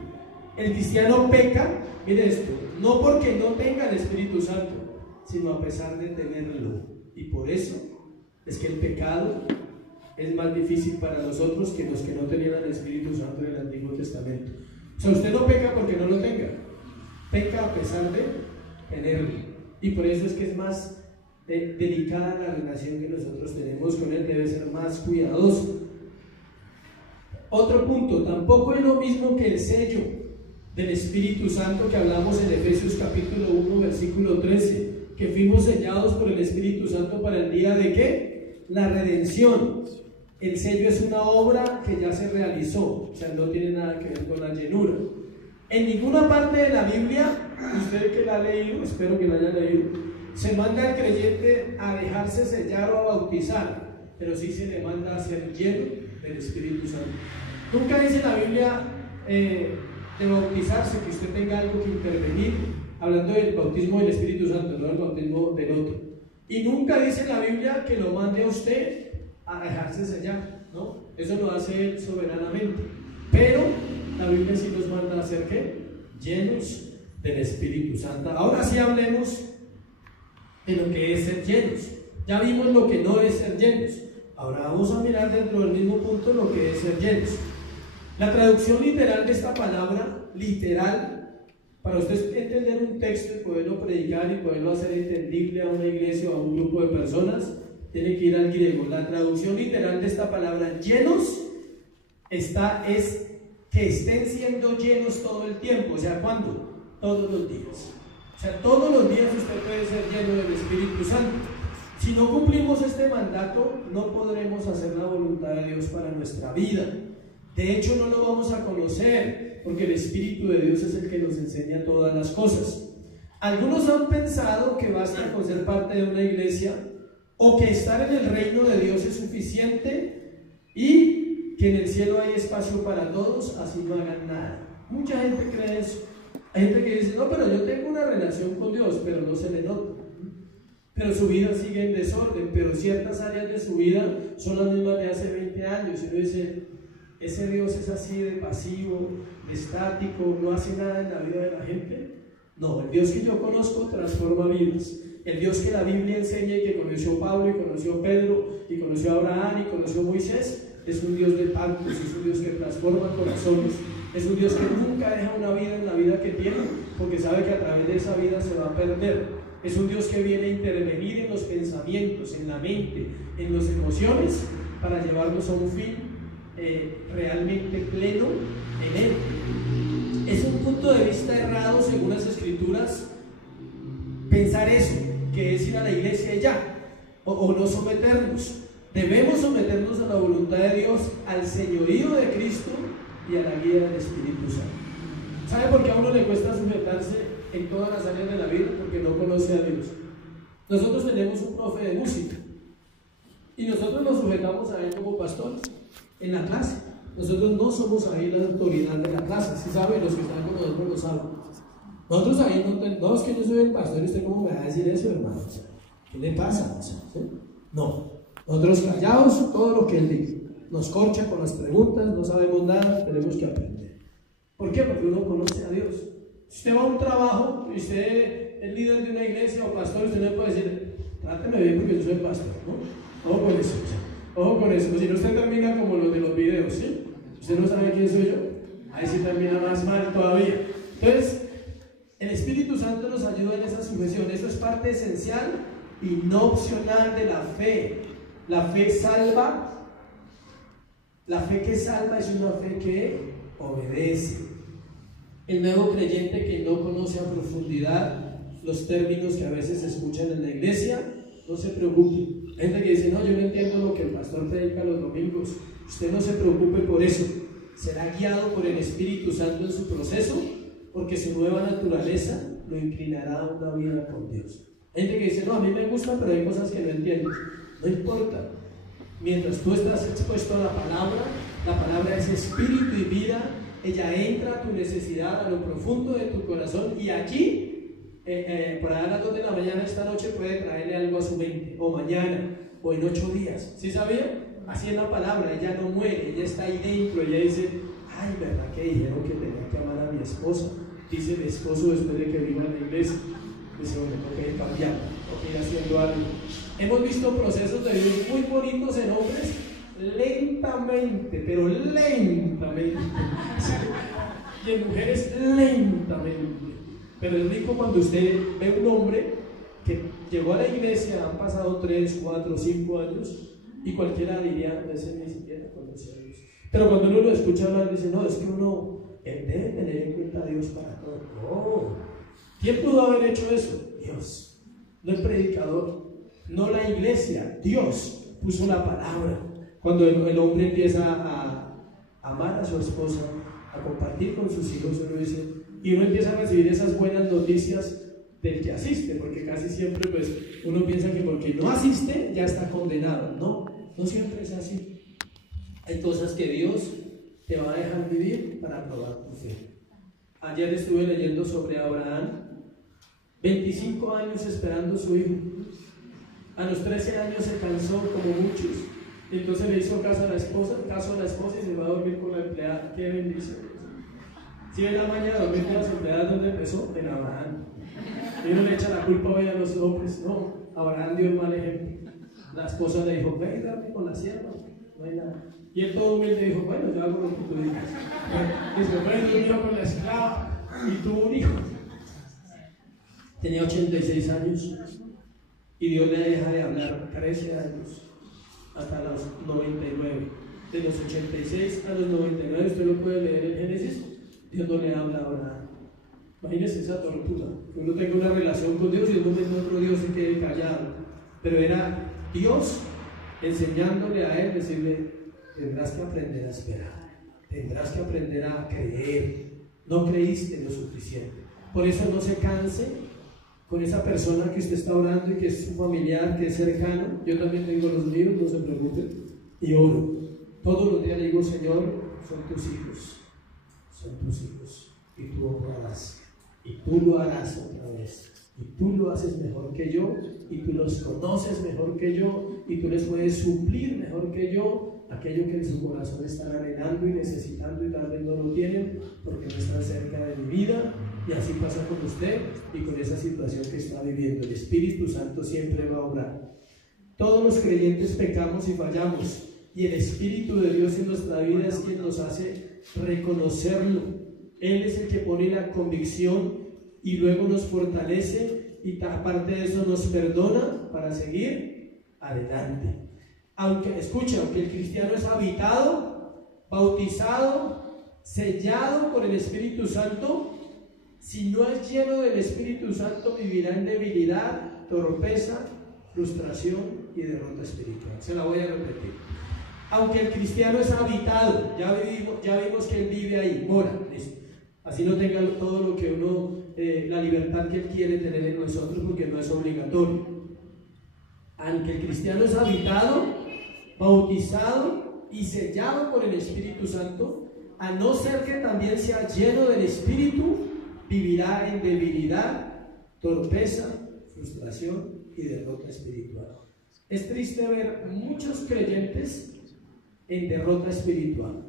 El cristiano peca, mire esto, no porque no tenga el Espíritu Santo, sino a pesar de tenerlo. Y por eso es que el pecado es más difícil para nosotros que los que no tenían el Espíritu Santo en el Antiguo Testamento. O sea, usted no peca porque no lo tenga, peca a pesar de tenerlo. Y por eso es que es más delicada la relación que nosotros tenemos con Él, debe ser más cuidadoso. Otro punto, tampoco es lo mismo que el sello del Espíritu Santo que hablamos en Efesios capítulo 1, versículo 13, que fuimos sellados por el Espíritu Santo para el día de ¿qué? La redención. El sello es una obra que ya se realizó, o sea, no tiene nada que ver con la llenura. En ninguna parte de la Biblia, usted que la ha leído, espero que la haya leído, se manda al creyente a dejarse sellar o a bautizar, pero sí se le manda a ser lleno del Espíritu Santo. Nunca dice la Biblia de bautizarse, que usted tenga algo que intervenir, hablando del bautismo del Espíritu Santo, no del bautismo del otro. Y nunca dice la Biblia que lo mande a usted a dejarse sellar, ¿no? Eso lo hace Él soberanamente. Pero la Biblia sí nos manda a ser ¿qué? Llenos del Espíritu Santo. Ahora sí hablemos de lo que es ser llenos. Ya vimos lo que no es ser llenos. Ahora vamos a mirar dentro del mismo punto lo que es ser llenos. La traducción literal de esta palabra, literal, para usted entender un texto y poderlo predicar y poderlo hacer entendible a una iglesia o a un grupo de personas, tiene que ir al griego. La traducción literal de esta palabra, llenos, es que estén siendo llenos todo el tiempo. O sea, ¿cuándo? Todos los días. O sea, todos los días usted puede ser lleno del Espíritu Santo. Si no cumplimos este mandato, no podremos hacer la voluntad de Dios para nuestra vida. De hecho, no lo vamos a conocer, porque el Espíritu de Dios es el que nos enseña todas las cosas. Algunos han pensado que basta con ser parte de una iglesia o que estar en el reino de Dios es suficiente y que en el cielo hay espacio para todos, así no hagan nada. Mucha gente cree eso. Hay gente que dice, no, pero yo tengo una relación con Dios, pero no se le nota. Pero su vida sigue en desorden, pero ciertas áreas de su vida son las mismas de hace 20 años. Y uno dice, ese Dios es así de pasivo, de estático, no hace nada en la vida de la gente. No, el Dios que yo conozco transforma vidas. El Dios que la Biblia enseña y que conoció Pablo y conoció Pedro y conoció Abraham y conoció Moisés, es un Dios de pactos, es un Dios que transforma corazones, es un Dios que nunca deja una vida en la vida que tiene, porque sabe que a través de esa vida se va a perder. Es un Dios que viene a intervenir en los pensamientos, en la mente, en las emociones, para llevarnos a un fin realmente pleno en Él. Es un punto de vista errado, según las Escrituras, pensar eso, que es ir a la iglesia y ya, o no someternos. Debemos someternos a la voluntad de Dios, al señorío de Cristo y a la guía del Espíritu Santo. ¿Sabe por qué a uno le cuesta sujetarse en todas las áreas de la vida? Porque no conoce a Dios. Nosotros tenemos un profe de música y nosotros nos sujetamos a él como pastor en la clase. Nosotros no somos ahí la autoridad de la clase. Si saben, los que están con nosotros lo saben. Nosotros ahí no es que yo soy el pastor y usted cómo me va a decir eso, hermano. ¿Qué le pasa? ¿Sí? No. Nosotros callados todo lo que él dice. Nos corcha con las preguntas, no sabemos nada, tenemos que aprender. ¿Por qué? Porque uno conoce a Dios. Si usted va a un trabajo y usted es líder de una iglesia o pastor, usted no puede decir, tráteme bien porque yo soy pastor, ¿no? Ojo con eso, ojo con eso. Si no, usted termina como los de los videos, ¿sí? Usted no sabe quién soy yo, ahí sí termina más mal todavía. Entonces, el Espíritu Santo nos ayuda en esa sujeción. Eso es parte esencial y no opcional de la fe. La fe salva. La fe que salva es una fe que obedece. El nuevo creyente que no conoce a profundidad los términos que a veces se escuchan en la iglesia, no se preocupe. Hay gente que dice, no, yo no entiendo lo que el pastor predica los domingos. Usted no se preocupe por eso. Será guiado por el Espíritu Santo en su proceso, porque su nueva naturaleza lo inclinará a una vida con Dios. Hay gente que dice, no, a mí me gusta, pero hay cosas que no entiendo. No importa. Mientras tú estás expuesto a la palabra es espíritu y vida, ella entra a tu necesidad, a lo profundo de tu corazón, y aquí, por allá a las 2 de la mañana esta noche puede traerle algo a su mente, o mañana, o en 8 días. ¿Sí sabía? Así es la palabra, ella no muere, ella está ahí dentro, ella dice, ay, ¿verdad que dijeron que tenía que amar a mi esposa? Dice el esposo después de que viva en la iglesia, dice, bueno, tengo que ir cambiando, tengo que ir haciendo algo. Hemos visto procesos de Dios muy bonitos en hombres, lentamente, pero lentamente, y en mujeres lentamente. Pero es rico cuando usted ve un hombre que llegó a la iglesia, han pasado 3, 4, 5 años, y cualquiera diría, ese ni siquiera conoce a Dios. Pero cuando uno lo escucha hablar, dice, no, es que uno debe tener en cuenta a Dios para todo. No. ¿Quién pudo haber hecho eso? Dios. No el predicador, no la iglesia, Dios puso la palabra. Cuando el hombre empieza a amar a su esposa, a compartir con sus hijos, uno dice, y uno empieza a recibir esas buenas noticias del que asiste, porque casi siempre pues uno piensa que porque no asiste ya está condenado. No siempre es así. Hay cosas que Dios te va a dejar vivir para probar tu fe. Ayer estuve leyendo sobre Abraham, 25 años esperando a su hijo. A los 13 años se cansó como muchos, y entonces le hizo caso a la esposa y se va a dormir con la empleada. ¡Qué bendición! Si ven la mañana de dormir con las empleadas, ¿dónde empezó? En Abraham. Y uno le echa la culpa hoy a los hombres. No, Abraham dio un mal ejemplo. La esposa le dijo, ve y dame con la sierva, no hay nada. Y él todo humilde dijo, bueno, yo hago lo que tú digas. Dice, bueno, durmió con la esclava y tuvo un hijo. Tenía 86 años y Dios le deja de hablar 13 años hasta los 99. De los 86 a los 99, usted lo puede leer en Génesis, Dios no le habla a Abraham. Imagínese esa tortura, que uno tenga una relación con Dios y de un momento a otro Dios se quede callado. pero era Dios enseñándole a él, decirle: tendrás que aprender a esperar, tendrás que aprender a creer, no creíste lo suficiente. Por eso no se canse con esa persona que usted está orando y que es su familiar, que es cercano. Yo también tengo los míos, no se preocupen, y oro. Todos los días le digo: Señor, son tus hijos, y tú obrarás, y tú lo harás otra vez, y tú lo haces mejor que yo, y tú los conoces mejor que yo, y tú les puedes suplir mejor que yo aquello que en su corazón están anhelando y necesitando y tal vez no lo tienen porque no están cerca de mi vida. Y así pasa con usted y con esa situación que está viviendo. El Espíritu Santo siempre va a obrar. Todos los creyentes pecamos y fallamos, y el Espíritu de Dios en nuestra vida es quien nos hace reconocerlo. Él es el que pone la convicción y luego nos fortalece, y aparte de eso nos perdona para seguir adelante. Aunque el cristiano es habitado, bautizado, sellado por el Espíritu Santo, si no es lleno del Espíritu Santo, vivirá en debilidad, torpeza, frustración y derrota espiritual. Se la voy a repetir. Aunque el cristiano es habitado, ya vimos que él vive ahí, mora, listo. Así no tenga todo lo que uno, la libertad que él quiere tener en nosotros, porque no es obligatorio. Aunque el cristiano es habitado, bautizado y sellado por el Espíritu Santo, a no ser que también sea lleno del Espíritu, vivirá en debilidad, torpeza, frustración y derrota espiritual. Es triste ver muchos creyentes en derrota espiritual.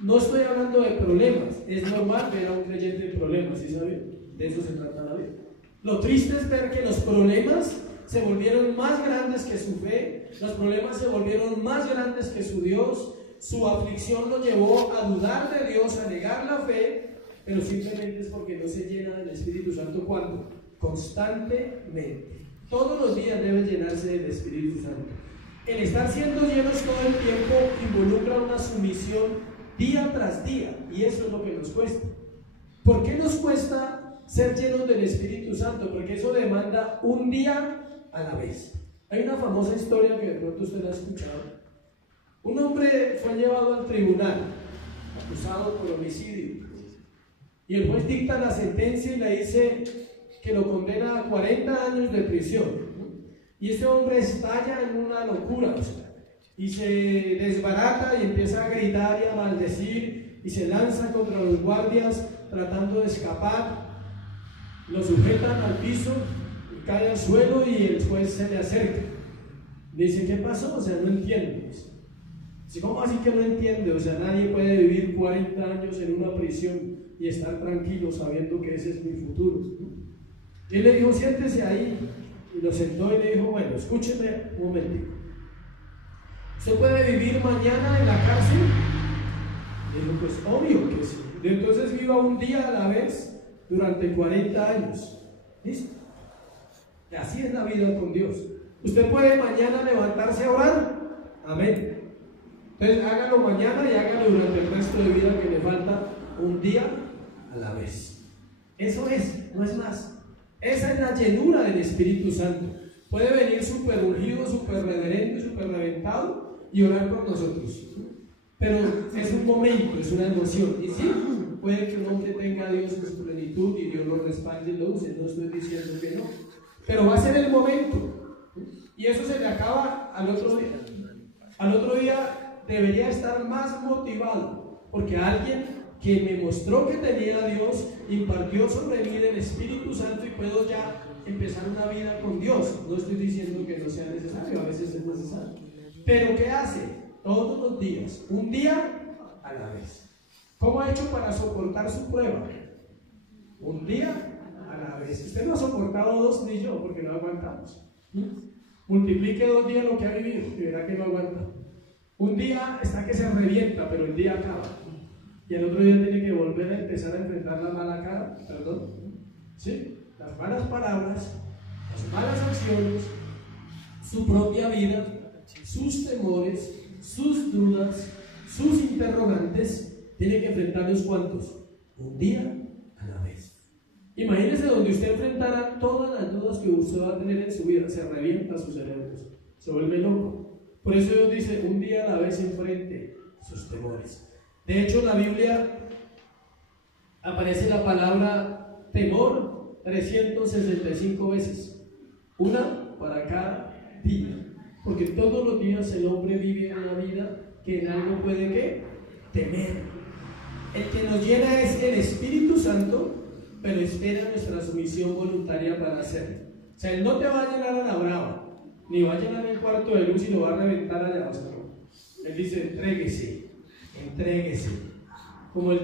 No estoy hablando de problemas, es normal ver a un creyente en problemas, ¿sí saben? De eso se trata la vida. Lo triste es ver que los problemas se volvieron más grandes que su fe, los problemas se volvieron más grandes que su Dios, su aflicción lo llevó a dudar de Dios, a negar la fe, pero simplemente es porque no se llena del Espíritu Santo. ¿Cuándo? Constantemente. Todos los días debe llenarse del Espíritu Santo. El estar siendo llenos todo el tiempo involucra una sumisión día tras día, y eso es lo que nos cuesta. ¿Por qué nos cuesta ser llenos del Espíritu Santo? Porque eso demanda un día a la vez. Hay una famosa historia que de pronto usted la ha escuchado. Un hombre fue llevado al tribunal acusado por homicidio, y el juez dicta la sentencia y le dice que lo condena a 40 años de prisión. Y este hombre estalla en una locura, y se desbarata y empieza a gritar y a maldecir y se lanza contra los guardias tratando de escapar. Lo sujetan al piso y cae al suelo, y el juez se le acerca. Dice: ¿qué pasó? O sea, no entiendo. Dice: ¿cómo así que no entiende? O sea, nadie puede vivir 40 años en una prisión y estar tranquilo sabiendo que ese es mi futuro. Y él le dijo: siéntese ahí. Y lo sentó y le dijo: bueno, escúcheme un momentito. ¿Usted puede vivir mañana en la cárcel? Le dijo: pues obvio que sí. Y entonces viva un día a la vez durante 40 años. ¿Listo? Y así es la vida con Dios. ¿Usted puede mañana levantarse a orar? Amén. Entonces hágalo mañana y hágalo durante el resto de vida que le falta, un día a la vez. Eso es, no es más. Esa es la llenura del Espíritu Santo. Puede venir súper ungido, súper reverente, súper reventado y orar por nosotros. Pero es un momento, es una emoción. Y sí, puede que un hombre tenga a Dios en su plenitud y Dios lo respalde y lo use. No estoy diciendo que no. Pero va a ser el momento. Y eso se le acaba al otro día. Al otro día debería estar más motivado, porque alguien que me mostró que tenía a Dios impartió sobre mí del Espíritu Santo y puedo ya empezar una vida con Dios. No estoy diciendo que no sea necesario, a veces es necesario. Pero ¿qué hace? Todos los días, un día a la vez. ¿Cómo ha hecho para soportar su prueba? Un día a la vez. Usted no ha soportado 2 ni yo, porque no aguantamos. Multiplique 2 días lo que ha vivido y verá que no aguanta. Un día está que se revienta, pero el día acaba. Y el otro día tiene que volver a empezar a enfrentar la mala cara, perdón, ¿sí? Las malas palabras, las malas acciones, su propia vida, sus temores, sus dudas, sus interrogantes. Tiene que enfrentarlos, ¿cuántos? Un día a la vez. Imagínese donde usted enfrentara todas las dudas que usted va a tener en su vida, se revienta su cerebro, se vuelve loco. Por eso Dios dice, un día a la vez enfrente sus temores. De hecho, en la Biblia aparece la palabra temor 365 veces, una para cada día, porque todos los días el hombre vive una vida que en algo puede ¿qué? Temer. El que nos llena es el Espíritu Santo, pero espera nuestra sumisión voluntaria para hacerlo. O sea, Él no te va a llenar a la brava, ni va a llenar el cuarto de luz y lo va a reventar allá abajo. Él dice, entréguese, entréguese. Como el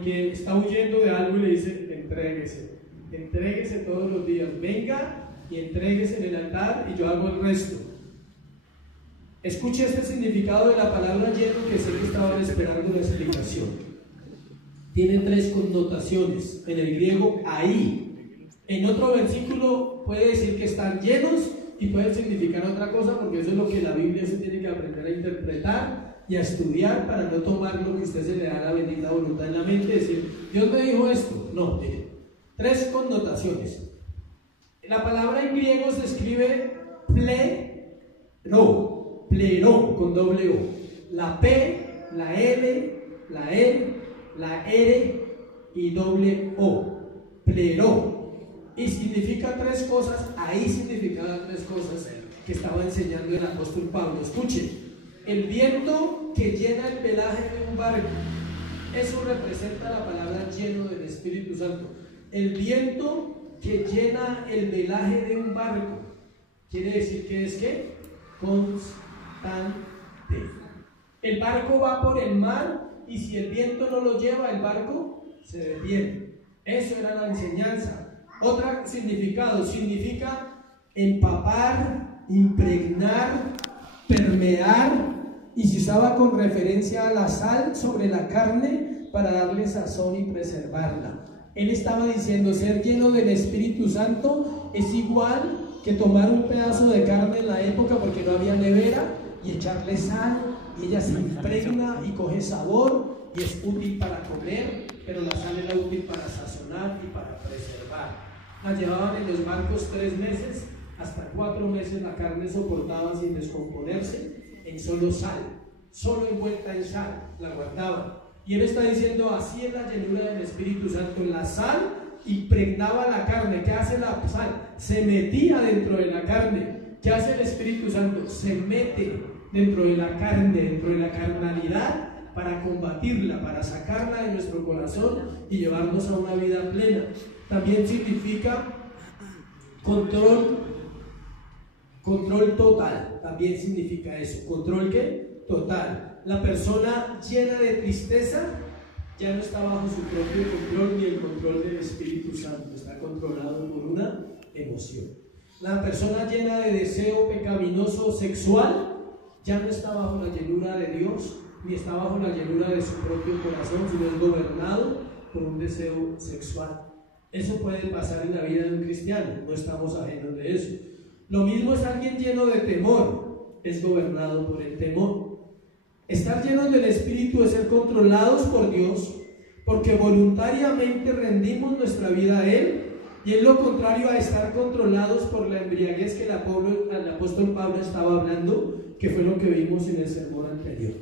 que está huyendo de algo y le dice, entréguese, entréguese todos los días. Venga y entréguese en el altar y yo hago el resto. Escuche este significado de la palabra lleno que sé que estaban esperando la explicación. Tiene tres connotaciones. En el griego, ahí. En otro versículo puede decir que están llenos y puede significar otra cosa, porque eso es lo que la Biblia se tiene que aprender a interpretar y a estudiar para no tomar lo que usted se le da la bendita voluntad en la mente y decir, Dios me dijo esto. No, mire. Tres connotaciones. La palabra en griego se escribe plero, con doble O. La P, la L, la E, la R y doble O. Plero. Y significa tres cosas, ahí significaba tres cosas que estaba enseñando el apóstol Pablo. Escuchen, el viento que llena el pelaje de un barco, eso representa la palabra lleno del Espíritu Santo. El viento que llena el velaje de un barco, quiere decir que es ¿qué? Constante. El barco va por el mar y si el viento no lo lleva, el barco se detiene. Eso era la enseñanza. Otro significado, significa empapar, impregnar, permear, y se usaba con referencia a la sal sobre la carne para darle sazón y preservarla. Él estaba diciendo, ser lleno del Espíritu Santo es igual que tomar un pedazo de carne en la época, porque no había nevera, y echarle sal, y ella se impregna y coge sabor, y es útil para comer, pero la sal era útil para sazonar y para preservar. La llevaban en los barcos 3 meses, hasta 4 meses la carne soportaba sin descomponerse en solo sal, solo envuelta en sal, la guardaban. Y él está diciendo, así es la llenura del Espíritu Santo. La sal impregnaba la carne. ¿Qué hace la sal? Se metía dentro de la carne. ¿Qué hace el Espíritu Santo? Se mete dentro de la carne, dentro de la carnalidad, para combatirla, para sacarla de nuestro corazón y llevarnos a una vida plena. También significa control total. También significa eso. ¿Control qué? Total. La persona llena de tristeza ya no está bajo su propio control ni el control del Espíritu Santo, está controlado por una emoción. La persona llena de deseo pecaminoso sexual ya no está bajo la llenura de Dios, ni está bajo la llenura de su propio corazón, sino es gobernado por un deseo sexual. Eso puede pasar en la vida de un cristiano, no estamos ajenos de eso. Lo mismo es alguien lleno de temor, es gobernado por el temor. Estar llenos del Espíritu es ser controlados por Dios, porque voluntariamente rendimos nuestra vida a Él, y es lo contrario a estar controlados por la embriaguez que el apóstol Pablo estaba hablando, que fue lo que vimos en el sermón anterior.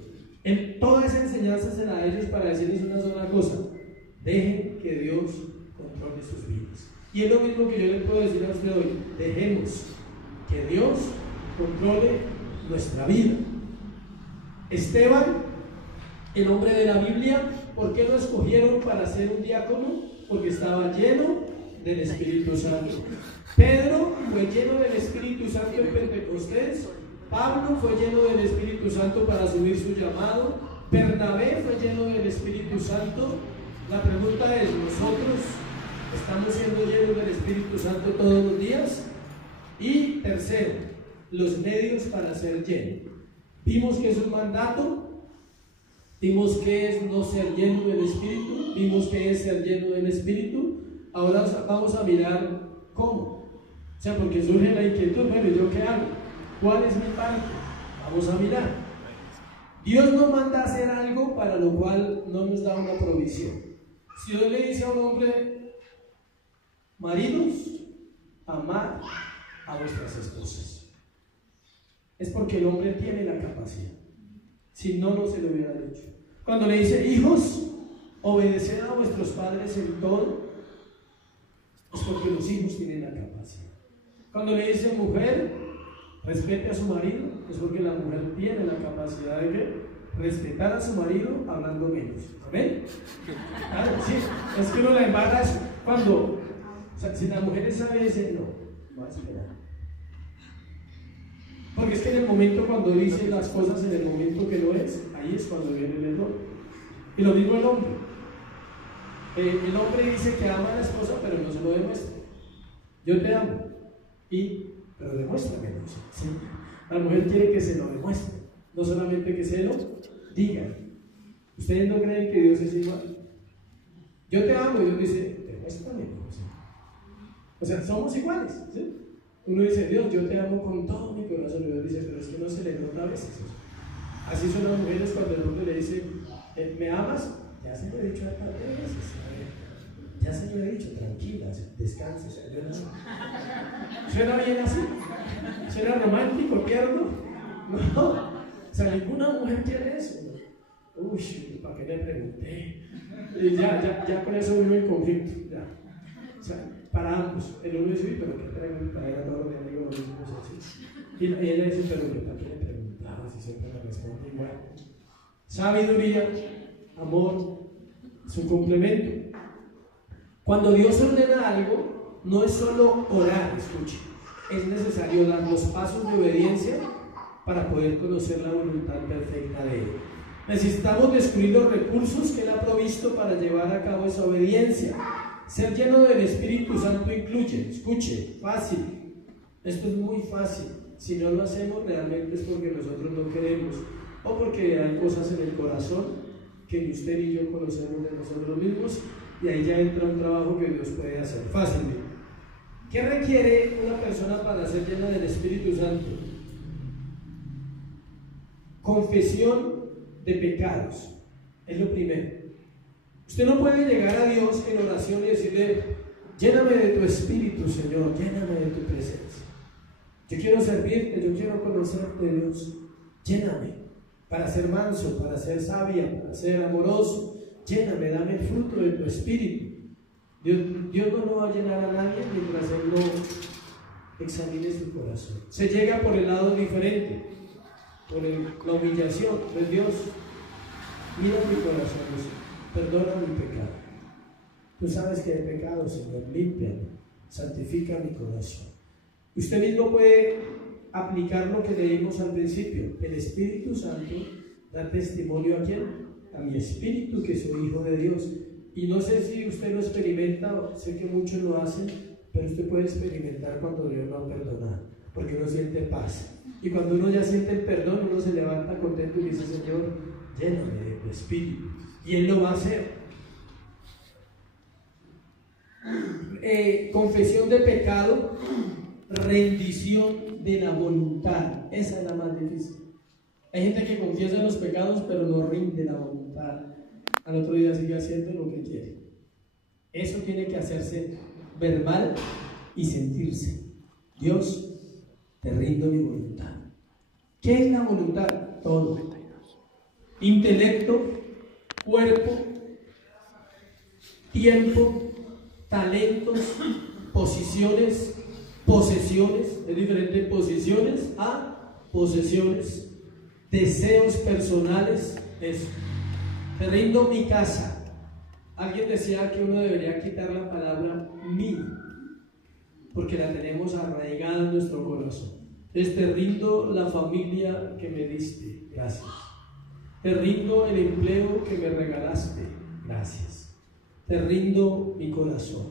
Toda esa enseñanza se la da a ellos para decirles una sola cosa: dejen que Dios controle sus vidas. Y es lo mismo que yo le puedo decir a usted hoy: dejemos que Dios controle nuestra vida. Esteban, el hombre de la Biblia, ¿por qué lo escogieron para ser un diácono? Porque estaba lleno del Espíritu Santo. Pedro fue lleno del Espíritu Santo en Pentecostés. Pablo fue lleno del Espíritu Santo para asumir su llamado. Bernabé fue lleno del Espíritu Santo. La pregunta es, ¿nosotros estamos siendo llenos del Espíritu Santo todos los días? Y tercero, los medios para ser llenos. Vimos que es un mandato, vimos que es no ser lleno del Espíritu, vimos que es ser lleno del Espíritu. Ahora vamos a mirar cómo. O sea, porque surge la inquietud, bueno, ¿yo qué hago? ¿Cuál es mi parte? Vamos a mirar. Dios nos manda a hacer algo para lo cual no nos da una provisión. Si Dios le dice a un hombre, maridos, amad a vuestras esposas. Es porque el hombre tiene la capacidad. Si no, no se lo hubiera dicho. Cuando le dice, hijos, obedeced a vuestros padres en todo, es porque los hijos tienen la capacidad. Cuando le dice, mujer, respete a su marido, es porque la mujer tiene la capacidad de ¿qué? Respetar a su marido hablando menos. ¿Amén? Claro, sí, es que uno la embarra eso. Cuando, o sea, si la mujer sabe decir, no va a esperar. Porque es que en el momento cuando dice las cosas en el momento que no es, ahí es cuando viene el error. Y lo mismo el hombre. El hombre dice que ama a la esposa, pero no se lo demuestra. Yo te amo, pero demuéstramelo. ¿Sí? La mujer quiere que se lo demuestre, no solamente que se lo diga. ¿Ustedes no creen que Dios es igual? Yo te amo y Dios dice, demuéstramelo. ¿Sí? O sea, somos iguales. ¿Sí? Uno dice, Dios, yo te amo con todo mi corazón. Y Dios dice, pero es que no se le nota a veces eso. Así son las mujeres cuando el hombre le dice, ¿me amas? Ya se lo he dicho tantas veces. Ya se lo he dicho, tranquila, descanse. ¿Suena bien así? ¿Suena romántico, tierno? No. O sea, ninguna mujer quiere eso. Uy, ¿para qué le pregunté? Y ya con eso vino el conflicto. Ya. O sea, para ambos. El uno dice, pero ¿qué pregunta? Era todo mi amigo, lo mismo así. Y ella dice, pero ¿para qué le preguntaba si siempre me responde igual? Sabiduría, amor, es un complemento. Cuando Dios ordena algo, no es solo orar, escuche, es necesario dar los pasos de obediencia para poder conocer la voluntad perfecta de Él. Necesitamos descubrir los recursos que Él ha provisto para llevar a cabo esa obediencia. Ser lleno del Espíritu Santo incluye, escuche, fácil, esto es muy fácil. Si no lo hacemos realmente es porque nosotros no queremos o porque hay cosas en el corazón que ni usted ni yo conocemos de nosotros mismos, y ahí ya entra un trabajo que Dios puede hacer fácilmente. ¿Qué requiere una persona para ser llena del Espíritu Santo? Confesión de pecados, es lo primero. Usted no puede llegar a Dios en oración y decirle, lléname de tu Espíritu, Señor, lléname de tu presencia. Yo quiero servirte, yo quiero conocerte, Dios, lléname para ser manso, para ser sabia, para ser amoroso. Lléname, dame el fruto de tu Espíritu. Dios no lo va a llenar a nadie mientras Él no examine su corazón. Se llega por el lado diferente, por la humillación. Pues Dios, mira mi corazón, perdona mi pecado. Tú sabes que he pecado, Señor, límpiame, santifica mi corazón. Usted mismo puede aplicar lo que leímos al principio. El Espíritu Santo da testimonio ¿a quién? A mi espíritu que soy hijo de Dios. Y no sé si usted lo experimenta, sé que muchos lo hacen, pero usted puede experimentar cuando Dios lo ha perdonado, porque uno siente paz. Y cuando uno ya siente el perdón, uno se levanta contento y dice, Señor, lléname de tu espíritu. Y Él lo va a hacer. Confesión de pecado, rendición de la voluntad. Esa es la más difícil. Hay gente que confiesa los pecados, pero no rinde la voluntad. Al otro día sigue haciendo lo que quiere. Eso tiene que hacerse verbal y sentirse. Dios, te rindo mi voluntad. ¿Qué es la voluntad? Todo. Intelecto, cuerpo, tiempo, talentos, posiciones, posesiones. Es diferente posiciones a posesiones. Deseos personales, eso. Te rindo mi casa. Alguien decía que uno debería quitar la palabra mí, porque la tenemos arraigada en nuestro corazón. Entonces te rindo la familia que me diste, gracias. Te rindo el empleo que me regalaste, gracias. Te rindo mi corazón,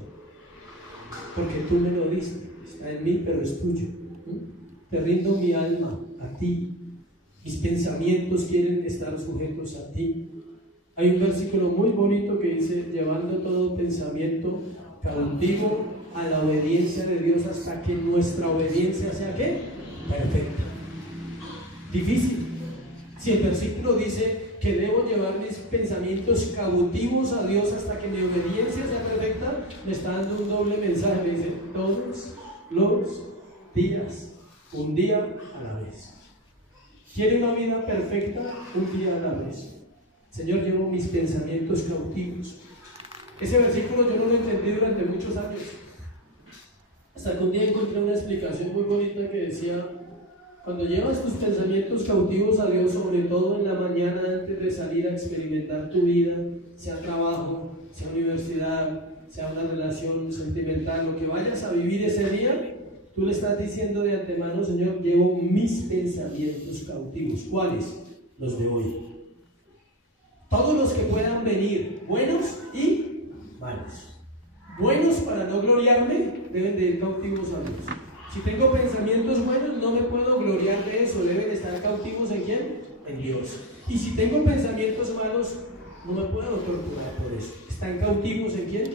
porque tú me lo diste, está en mí pero es tuyo. Te rindo mi alma a ti. Mis pensamientos quieren estar sujetos a ti. Hay un versículo muy bonito que dice, llevando todo pensamiento cautivo a la obediencia de Dios hasta que nuestra obediencia sea ¿qué? Perfecta. Difícil. Si el versículo dice que debo llevar mis pensamientos cautivos a Dios hasta que mi obediencia sea perfecta, me está dando un doble mensaje. Me dice, todos los días, un día a la vez. ¿Quiere una vida perfecta? Un día a la vez. Señor, llevo mis pensamientos cautivos. Ese versículo yo no lo entendí durante muchos años. Hasta que un día encontré una explicación muy bonita que decía: cuando llevas tus pensamientos cautivos a Dios, sobre todo en la mañana antes de salir a experimentar tu vida, sea trabajo, sea universidad, sea una relación sentimental, lo que vayas a vivir ese día, tú le estás diciendo de antemano: Señor, llevo mis pensamientos cautivos. ¿Cuáles? Los de hoy. Todos los que puedan venir, buenos y malos. Buenos para no gloriarme, deben de ir cautivos a Dios. Si tengo pensamientos buenos, no me puedo gloriar de eso, deben estar cautivos ¿en quién? En Dios. Y si tengo pensamientos malos, no me puedo torturar por eso. ¿Están cautivos en quién?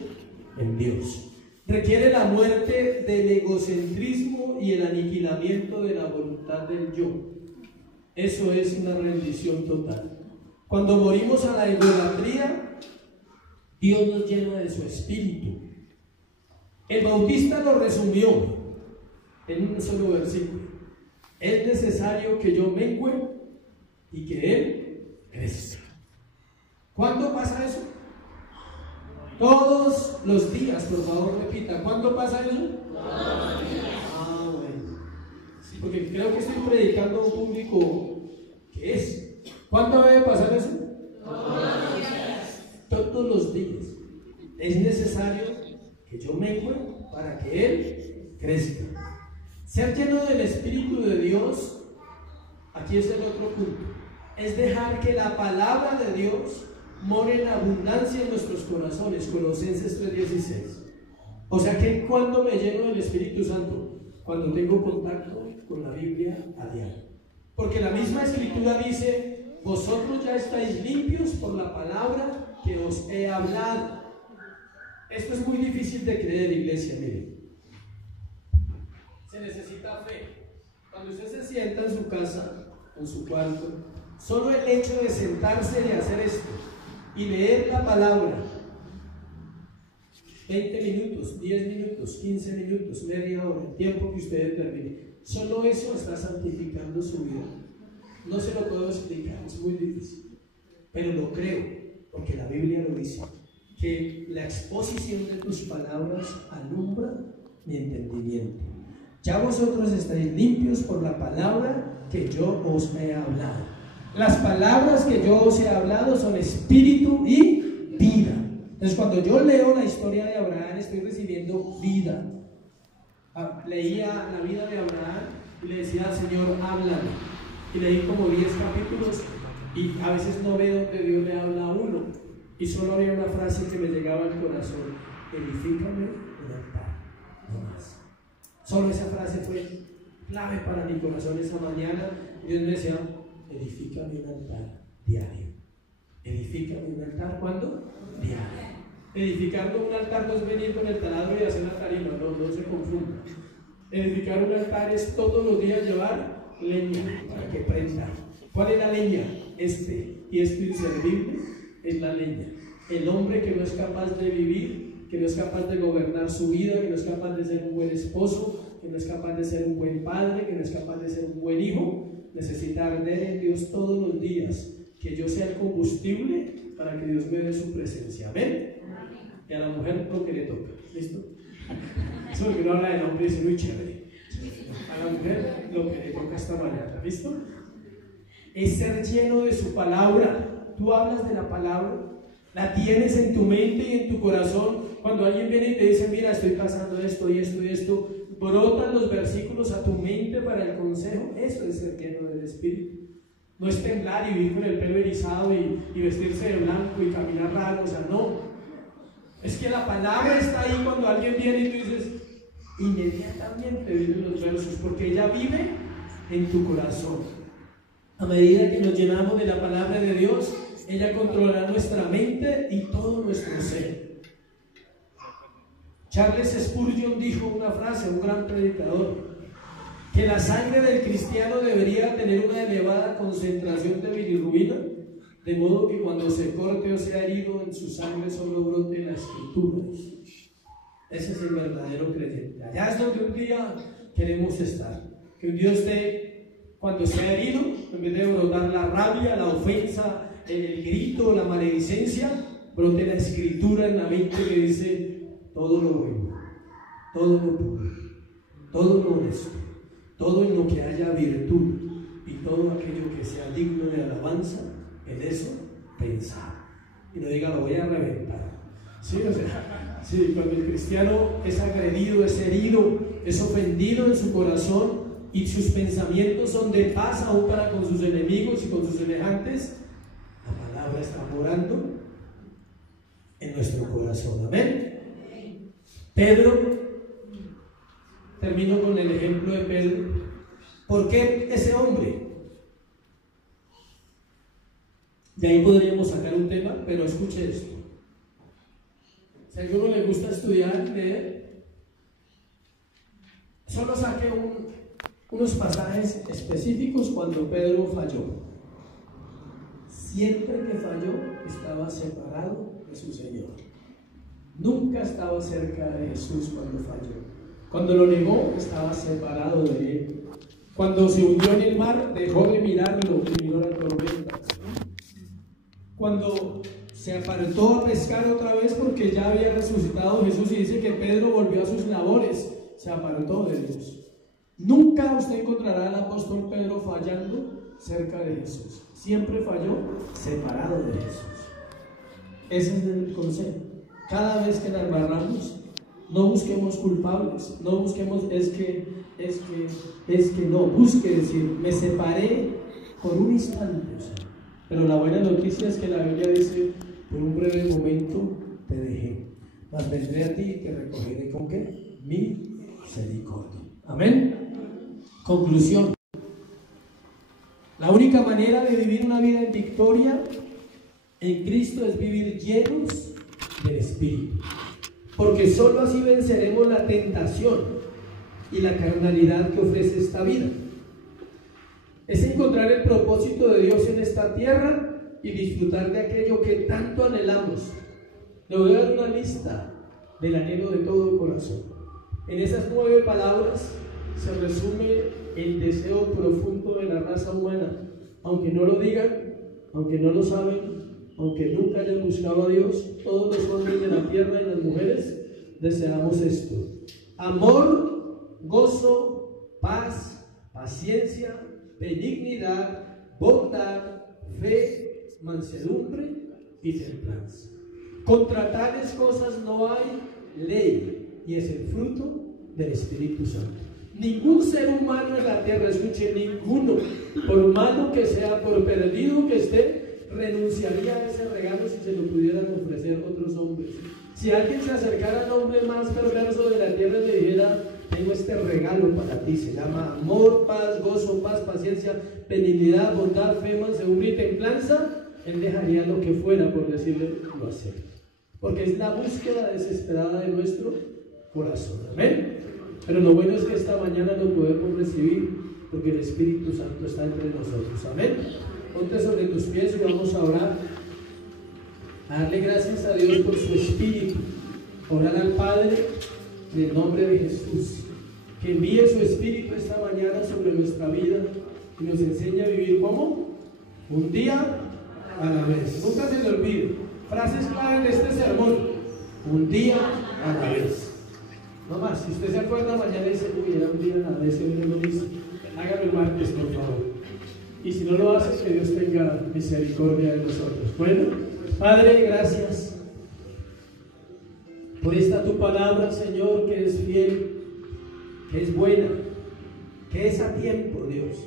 En Dios. Requiere la muerte del egocentrismo y el aniquilamiento de la voluntad del yo. Eso es una rendición total. Cuando morimos a la idolatría, Dios nos llena de su espíritu. El Bautista lo resumió en un solo versículo: es necesario que yo mengüe y que Él crezca. ¿Cuándo pasa eso? Todos los días, por favor repita. ¿Cuándo pasa eso? Todos los días. Ah, bueno. Sí, porque creo que estoy predicando a un público que es. ¿Cuándo debe pasar eso? Todos los días. Todos los días. Es necesario que yo mengüe para que Él crezca. Ser lleno del Espíritu de Dios, aquí es el otro punto, es dejar que la palabra de Dios more en abundancia en nuestros corazones. Colosenses 3:16. O sea que cuando me lleno del Espíritu Santo, cuando tengo contacto con la Biblia a diario. Porque la misma Escritura dice: vosotros ya estáis limpios por la palabra que os he hablado. Esto es muy difícil de creer, iglesia, miren. Se necesita fe. Cuando usted se sienta en su casa, en su cuarto, solo el hecho de sentarse y hacer esto y leer la palabra 20 minutos, 10 minutos, 15 minutos, media hora, el tiempo que usted determine, solo eso está santificando su vida. No se lo puedo explicar, es muy difícil, pero lo creo porque la Biblia lo dice, que la exposición de tus palabras alumbra mi entendimiento. Ya vosotros estáis limpios por la palabra que yo os he hablado. Las palabras que yo os he hablado son espíritu y vida. Entonces, cuando yo leo la historia de Abraham, estoy recibiendo vida. Leía la vida de Abraham y le decía al Señor: háblame. Y leí como 10 capítulos y a veces no veo donde Dios le habla a uno. Y solo había una frase que me llegaba al corazón: edifícame un altar, no más. Solo esa frase fue clave para mi corazón esa mañana. Dios me decía: edifícame un altar diario. Edifícame un altar, ¿cuándo? Diario. Edificando un altar no es venir con el taladro y hacer la tarima, no se confunda. Edificar un altar es todos los días llevar leña para que prenda. ¿Cuál es la leña? Y este inservible es la leña. El hombre que no es capaz de vivir, que no es capaz de gobernar su vida, que no es capaz de ser un buen esposo, que no es capaz de ser un buen padre, que no es capaz de ser un buen hijo, necesita arder en Dios todos los días, que yo sea el combustible para que Dios me dé su presencia. ¿Amén? Y a la mujer lo que le toca. ¿Listo? Eso porque no habla del hombre y dice: muy chévere. A la mujer lo que le toca esta mañana. ¿Listo? Es ser lleno de su palabra. Tú hablas de la palabra, la tienes en tu mente y en tu corazón. Cuando alguien viene y te dice: mira, estoy pasando esto y esto y esto, brotan los versículos a tu mente para el consejo. Eso es ser lleno del Espíritu. No es temblar y vivir con el pelo erizado y vestirse de blanco y caminar raro. O sea, no. Es que la palabra está ahí cuando alguien viene y tú dices, inmediatamente vienen los versos, porque ella vive en tu corazón. A medida que nos llenamos de la palabra de Dios, ella controlará nuestra mente y todo nuestro ser. Charles Spurgeon dijo una frase, un gran predicador. que la sangre del cristiano debería tener una elevada concentración de bilirrubina, de modo que cuando se corte o sea herido en su sangre solo brote la escritura. Ese es el verdadero creyente. Allá es donde un día queremos estar. Que un día usted, cuando sea herido, en vez de brotar la rabia, la ofensa, el grito, la maledicencia, brote la escritura en la mente que dice todo lo bueno, todo lo puro, todo lo honesto, todo en lo que haya virtud y todo aquello que sea digno de alabanza, en eso pensar. Y no diga, lo voy a reventar. Sí, o sea, sí, cuando el cristiano es agredido, es herido, es ofendido en su corazón y sus pensamientos son de paz aún para con sus enemigos y con sus semejantes, la palabra está morando en nuestro corazón. Amén. Pedro, termino con el ejemplo de Pedro. ¿Por qué ese hombre? De ahí podríamos sacar un tema, pero escuche esto. Si a alguno le gusta estudiar, leer, solo saque unos pasajes específicos cuando Pedro falló. Siempre que falló, estaba separado de su Señor. Nunca estaba cerca de Jesús cuando falló. Cuando lo negó, estaba separado de Él. Cuando se hundió en el mar, dejó de mirarlo y miró la tormenta. Cuando se apartó a pescar otra vez porque ya había resucitado Jesús y dice que Pedro volvió a sus labores, se apartó de Dios. Nunca usted encontrará al apóstol Pedro fallando cerca de Jesús. Siempre falló separado de Jesús. Ese es el consejo. Cada vez que la embarramos, no busquemos culpables, no busquemos es que no, busque decir, me separé por un instante. Pero la buena noticia es que la Biblia dice, por un breve momento te dejé, mas vendré a ti y te recogeré ¿con qué? Mi misericordia. Amén. Conclusión. La única manera de vivir una vida en victoria en Cristo es vivir llenos del Espíritu, porque sólo así venceremos la tentación y la carnalidad que ofrece esta vida. Es encontrar el propósito de Dios en esta tierra y disfrutar de aquello que tanto anhelamos. Le voy a dar una lista del anhelo de todo corazón. En esas 9 palabras se resume el deseo profundo de la raza humana. Aunque no lo digan, aunque no lo saben, aunque nunca hayan buscado a Dios, todos los hombres de la tierra y las mujeres deseamos esto: amor, gozo, paz, paciencia, benignidad, bondad, fe, mansedumbre y templanza. Contra tales cosas no hay ley, y es el fruto del Espíritu Santo. Ningún ser humano en la tierra, escuche, ninguno, por malo que sea, por perdido que esté, renunciaría a ese regalo si se lo pudieran ofrecer otros hombres. Si alguien se acercara al hombre más perverso de la tierra y le dijera: tengo este regalo para ti, se llama amor, paz, gozo, paz, paciencia, benignidad, bondad, fe, mansedumbre y templanza, él dejaría lo que fuera por decirle: lo acepto. Porque es la búsqueda desesperada de nuestro corazón. Amén. Pero lo bueno es que esta mañana lo podemos recibir porque el Espíritu Santo está entre nosotros. Amén. Ponte sobre tus pies y vamos a orar, a darle gracias a Dios por su Espíritu. Orar al Padre en el nombre de Jesús, que envíe su Espíritu esta mañana sobre nuestra vida y nos enseñe a vivir como un día a la vez. Nunca se le olvide, frases clave de este sermón: un día a la vez. No más, si usted se acuerda mañana y dice: uy, era un día a la vez, hoy no lo hice, hágalo el martes, por favor. Y si no lo hace, que Dios tenga misericordia de nosotros. Bueno, Padre, gracias por esta tu palabra, Señor, que es fiel, que es buena, que es a tiempo, Dios.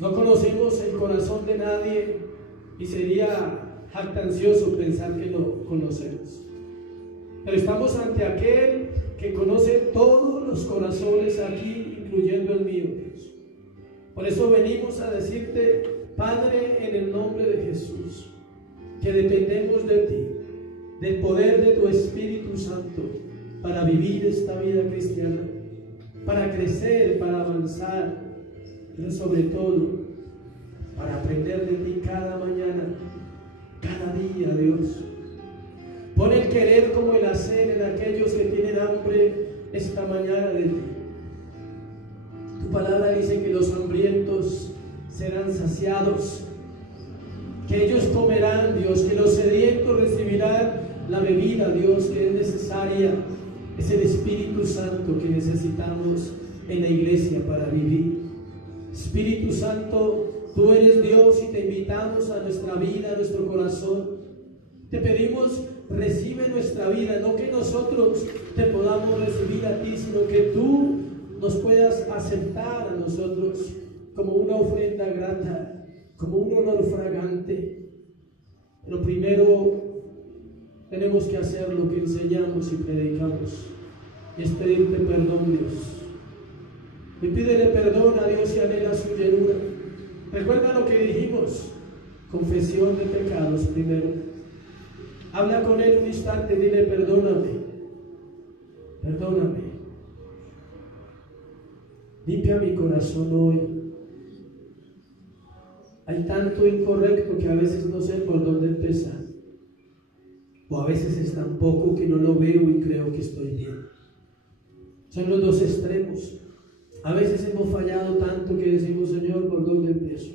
No conocemos el corazón de nadie y sería jactancioso pensar que lo conocemos. Pero estamos ante aquel que conoce todos los corazones aquí, incluyendo el mío, Dios. Por eso venimos a decirte, Padre, en el nombre de Jesús, que dependemos de ti, del poder de tu Espíritu Santo para vivir esta vida cristiana. para crecer, para avanzar, pero sobre todo para aprender de ti cada mañana, cada día, Dios. Pon el querer como el hacer en aquellos que tienen hambre esta mañana de ti. Tu palabra dice que los hambrientos serán saciados, que ellos comerán, Dios, que los sedientos recibirán la bebida, Dios, que es necesaria. Es el Espíritu Santo que necesitamos en la iglesia para vivir. Espíritu Santo, tú eres Dios y te invitamos a nuestra vida, a nuestro corazón. Te pedimos, recibe nuestra vida, no que nosotros te podamos recibir a ti, sino que tú nos puedas aceptar a nosotros como una ofrenda grata, como un olor fragante. Pero primero tenemos que hacer lo que enseñamos y predicamos, y es pedirte perdón, Dios. Y pídele perdón a Dios y anhela su llenura. Recuerda lo que dijimos: confesión de pecados primero. Habla con Él un instante, dile: perdóname, perdóname. Limpia mi corazón hoy. Hay tanto incorrecto que a veces no sé por dónde empezar. O a veces es tan poco que no lo veo y creo que estoy bien. Son los dos extremos. A veces hemos fallado tanto que decimos: Señor, ¿por dónde empiezo?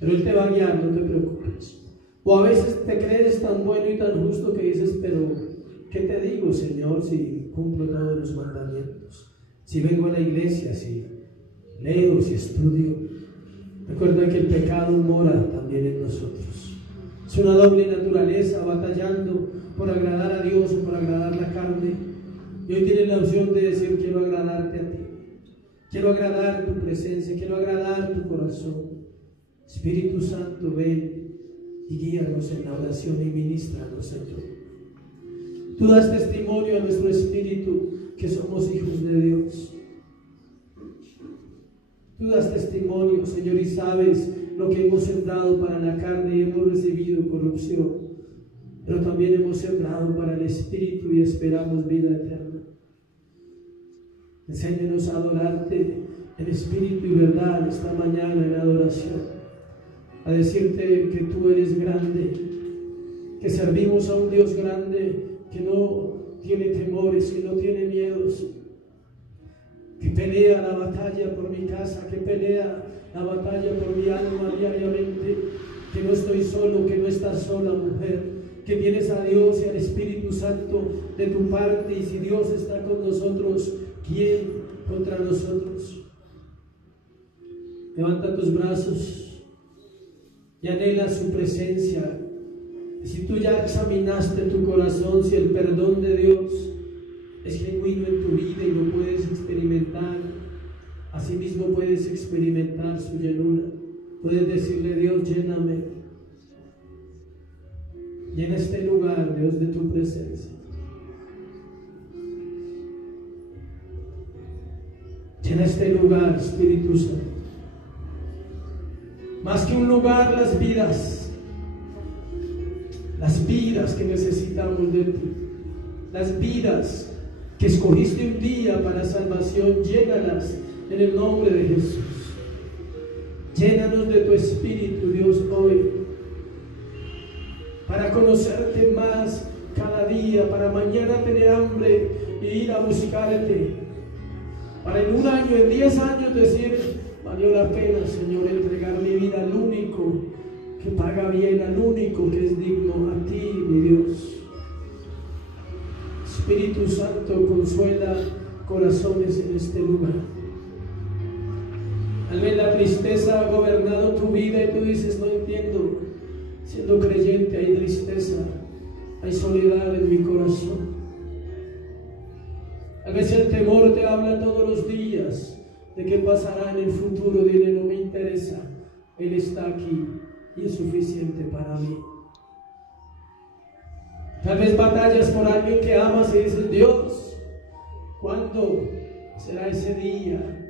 Pero Él te va a guiar, no te preocupes. O a veces te crees tan bueno y tan justo que dices: pero ¿qué te digo, Señor, si cumplo todos los mandamientos? Si vengo a la iglesia, si leo, si estudio. Recuerda que el pecado mora también en nosotros. Es una doble naturaleza, batallando por agradar a Dios o por agradar la carne. Y hoy tienes la opción de decir: quiero agradarte a ti, quiero agradar tu presencia, quiero agradar tu corazón. Espíritu Santo, ven y guíanos en la oración y ministranos, Señor. Tú das testimonio a nuestro espíritu que somos hijos de Dios. Tú das testimonio, Señor, y sabes lo que hemos sembrado para la carne y hemos recibido corrupción, pero también hemos sembrado para el Espíritu y esperamos vida eterna. Enséñanos a adorarte en espíritu y verdad esta mañana en adoración, a decirte que tú eres grande, que servimos a un Dios grande que no tiene temores, que no tiene miedos, que pelea la batalla por mi casa, que pelea la batalla por mi alma diariamente, que no estoy solo, que no estás sola, mujer, que tienes a Dios y al Espíritu Santo de tu parte, y si Dios está con nosotros, ¿quién contra nosotros? Levanta tus brazos y anhela su presencia. Si tú ya examinaste tu corazón, si el perdón de Dios es genuino en tu vida y lo puedes experimentar, asimismo puedes experimentar su llenura. Puedes decirle: Dios, lléname. Llena este lugar, Dios, de tu presencia. Llena este lugar, Espíritu Santo. Más que un lugar, las vidas que necesitamos de ti, las vidas que escogiste un día para salvación, llénalas en el nombre de Jesús. Llénanos de tu Espíritu, Dios, hoy, para conocerte más cada día, para mañana tener hambre y ir a buscarte, para en un año, en 10 años decir: valió la pena, Señor, entregar mi vida al único que paga bien, al único que es digno, a ti, mi Dios. Espíritu Santo, consuela corazones en este lugar. Tal vez la tristeza ha gobernado tu vida y tú dices: no entiendo, siendo creyente hay tristeza, hay soledad en mi corazón. Tal vez el temor te habla todos los días de qué pasará en el futuro. Dile: no me interesa, Él está aquí y es suficiente para mí. Tal vez batallas por alguien que amas y dices: Dios, ¿cuándo será ese día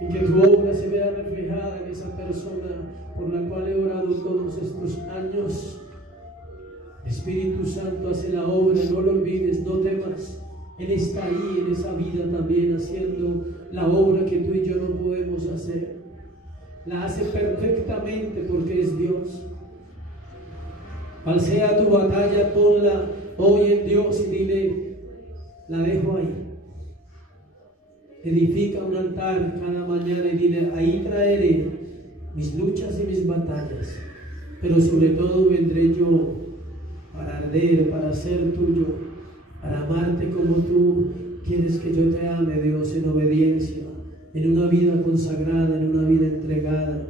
en que tu obra se vea reflejada en esa persona por la cual he orado todos estos años? Espíritu Santo, hace la obra, no lo olvides, no temas. Él está ahí en esa vida también haciendo la obra que tú y yo no podemos hacer. La hace perfectamente porque es Dios. Cual sea tu batalla, ponla hoy en Dios y dile, la dejo ahí. Edifica un altar cada mañana y dile, ahí traeré mis luchas y mis batallas, pero sobre todo vendré yo para arder, para ser tuyo, para amarte como tú quieres que yo te ame, Dios, en obediencia, en una vida consagrada, en una vida entregada,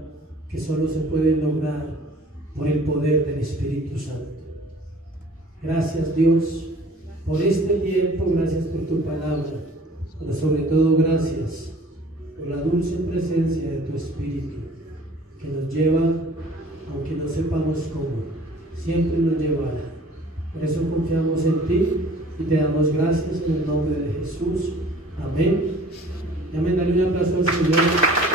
que solo se puede lograr por el poder del Espíritu Santo. Gracias, Dios, por este tiempo, gracias por tu palabra, pero sobre todo gracias por la dulce presencia de tu Espíritu, que nos lleva, aunque no sepamos cómo, siempre nos llevará. Por eso confiamos en ti y te damos gracias en el nombre de Jesús. Amén. Y amén. Dale un aplauso al Señor.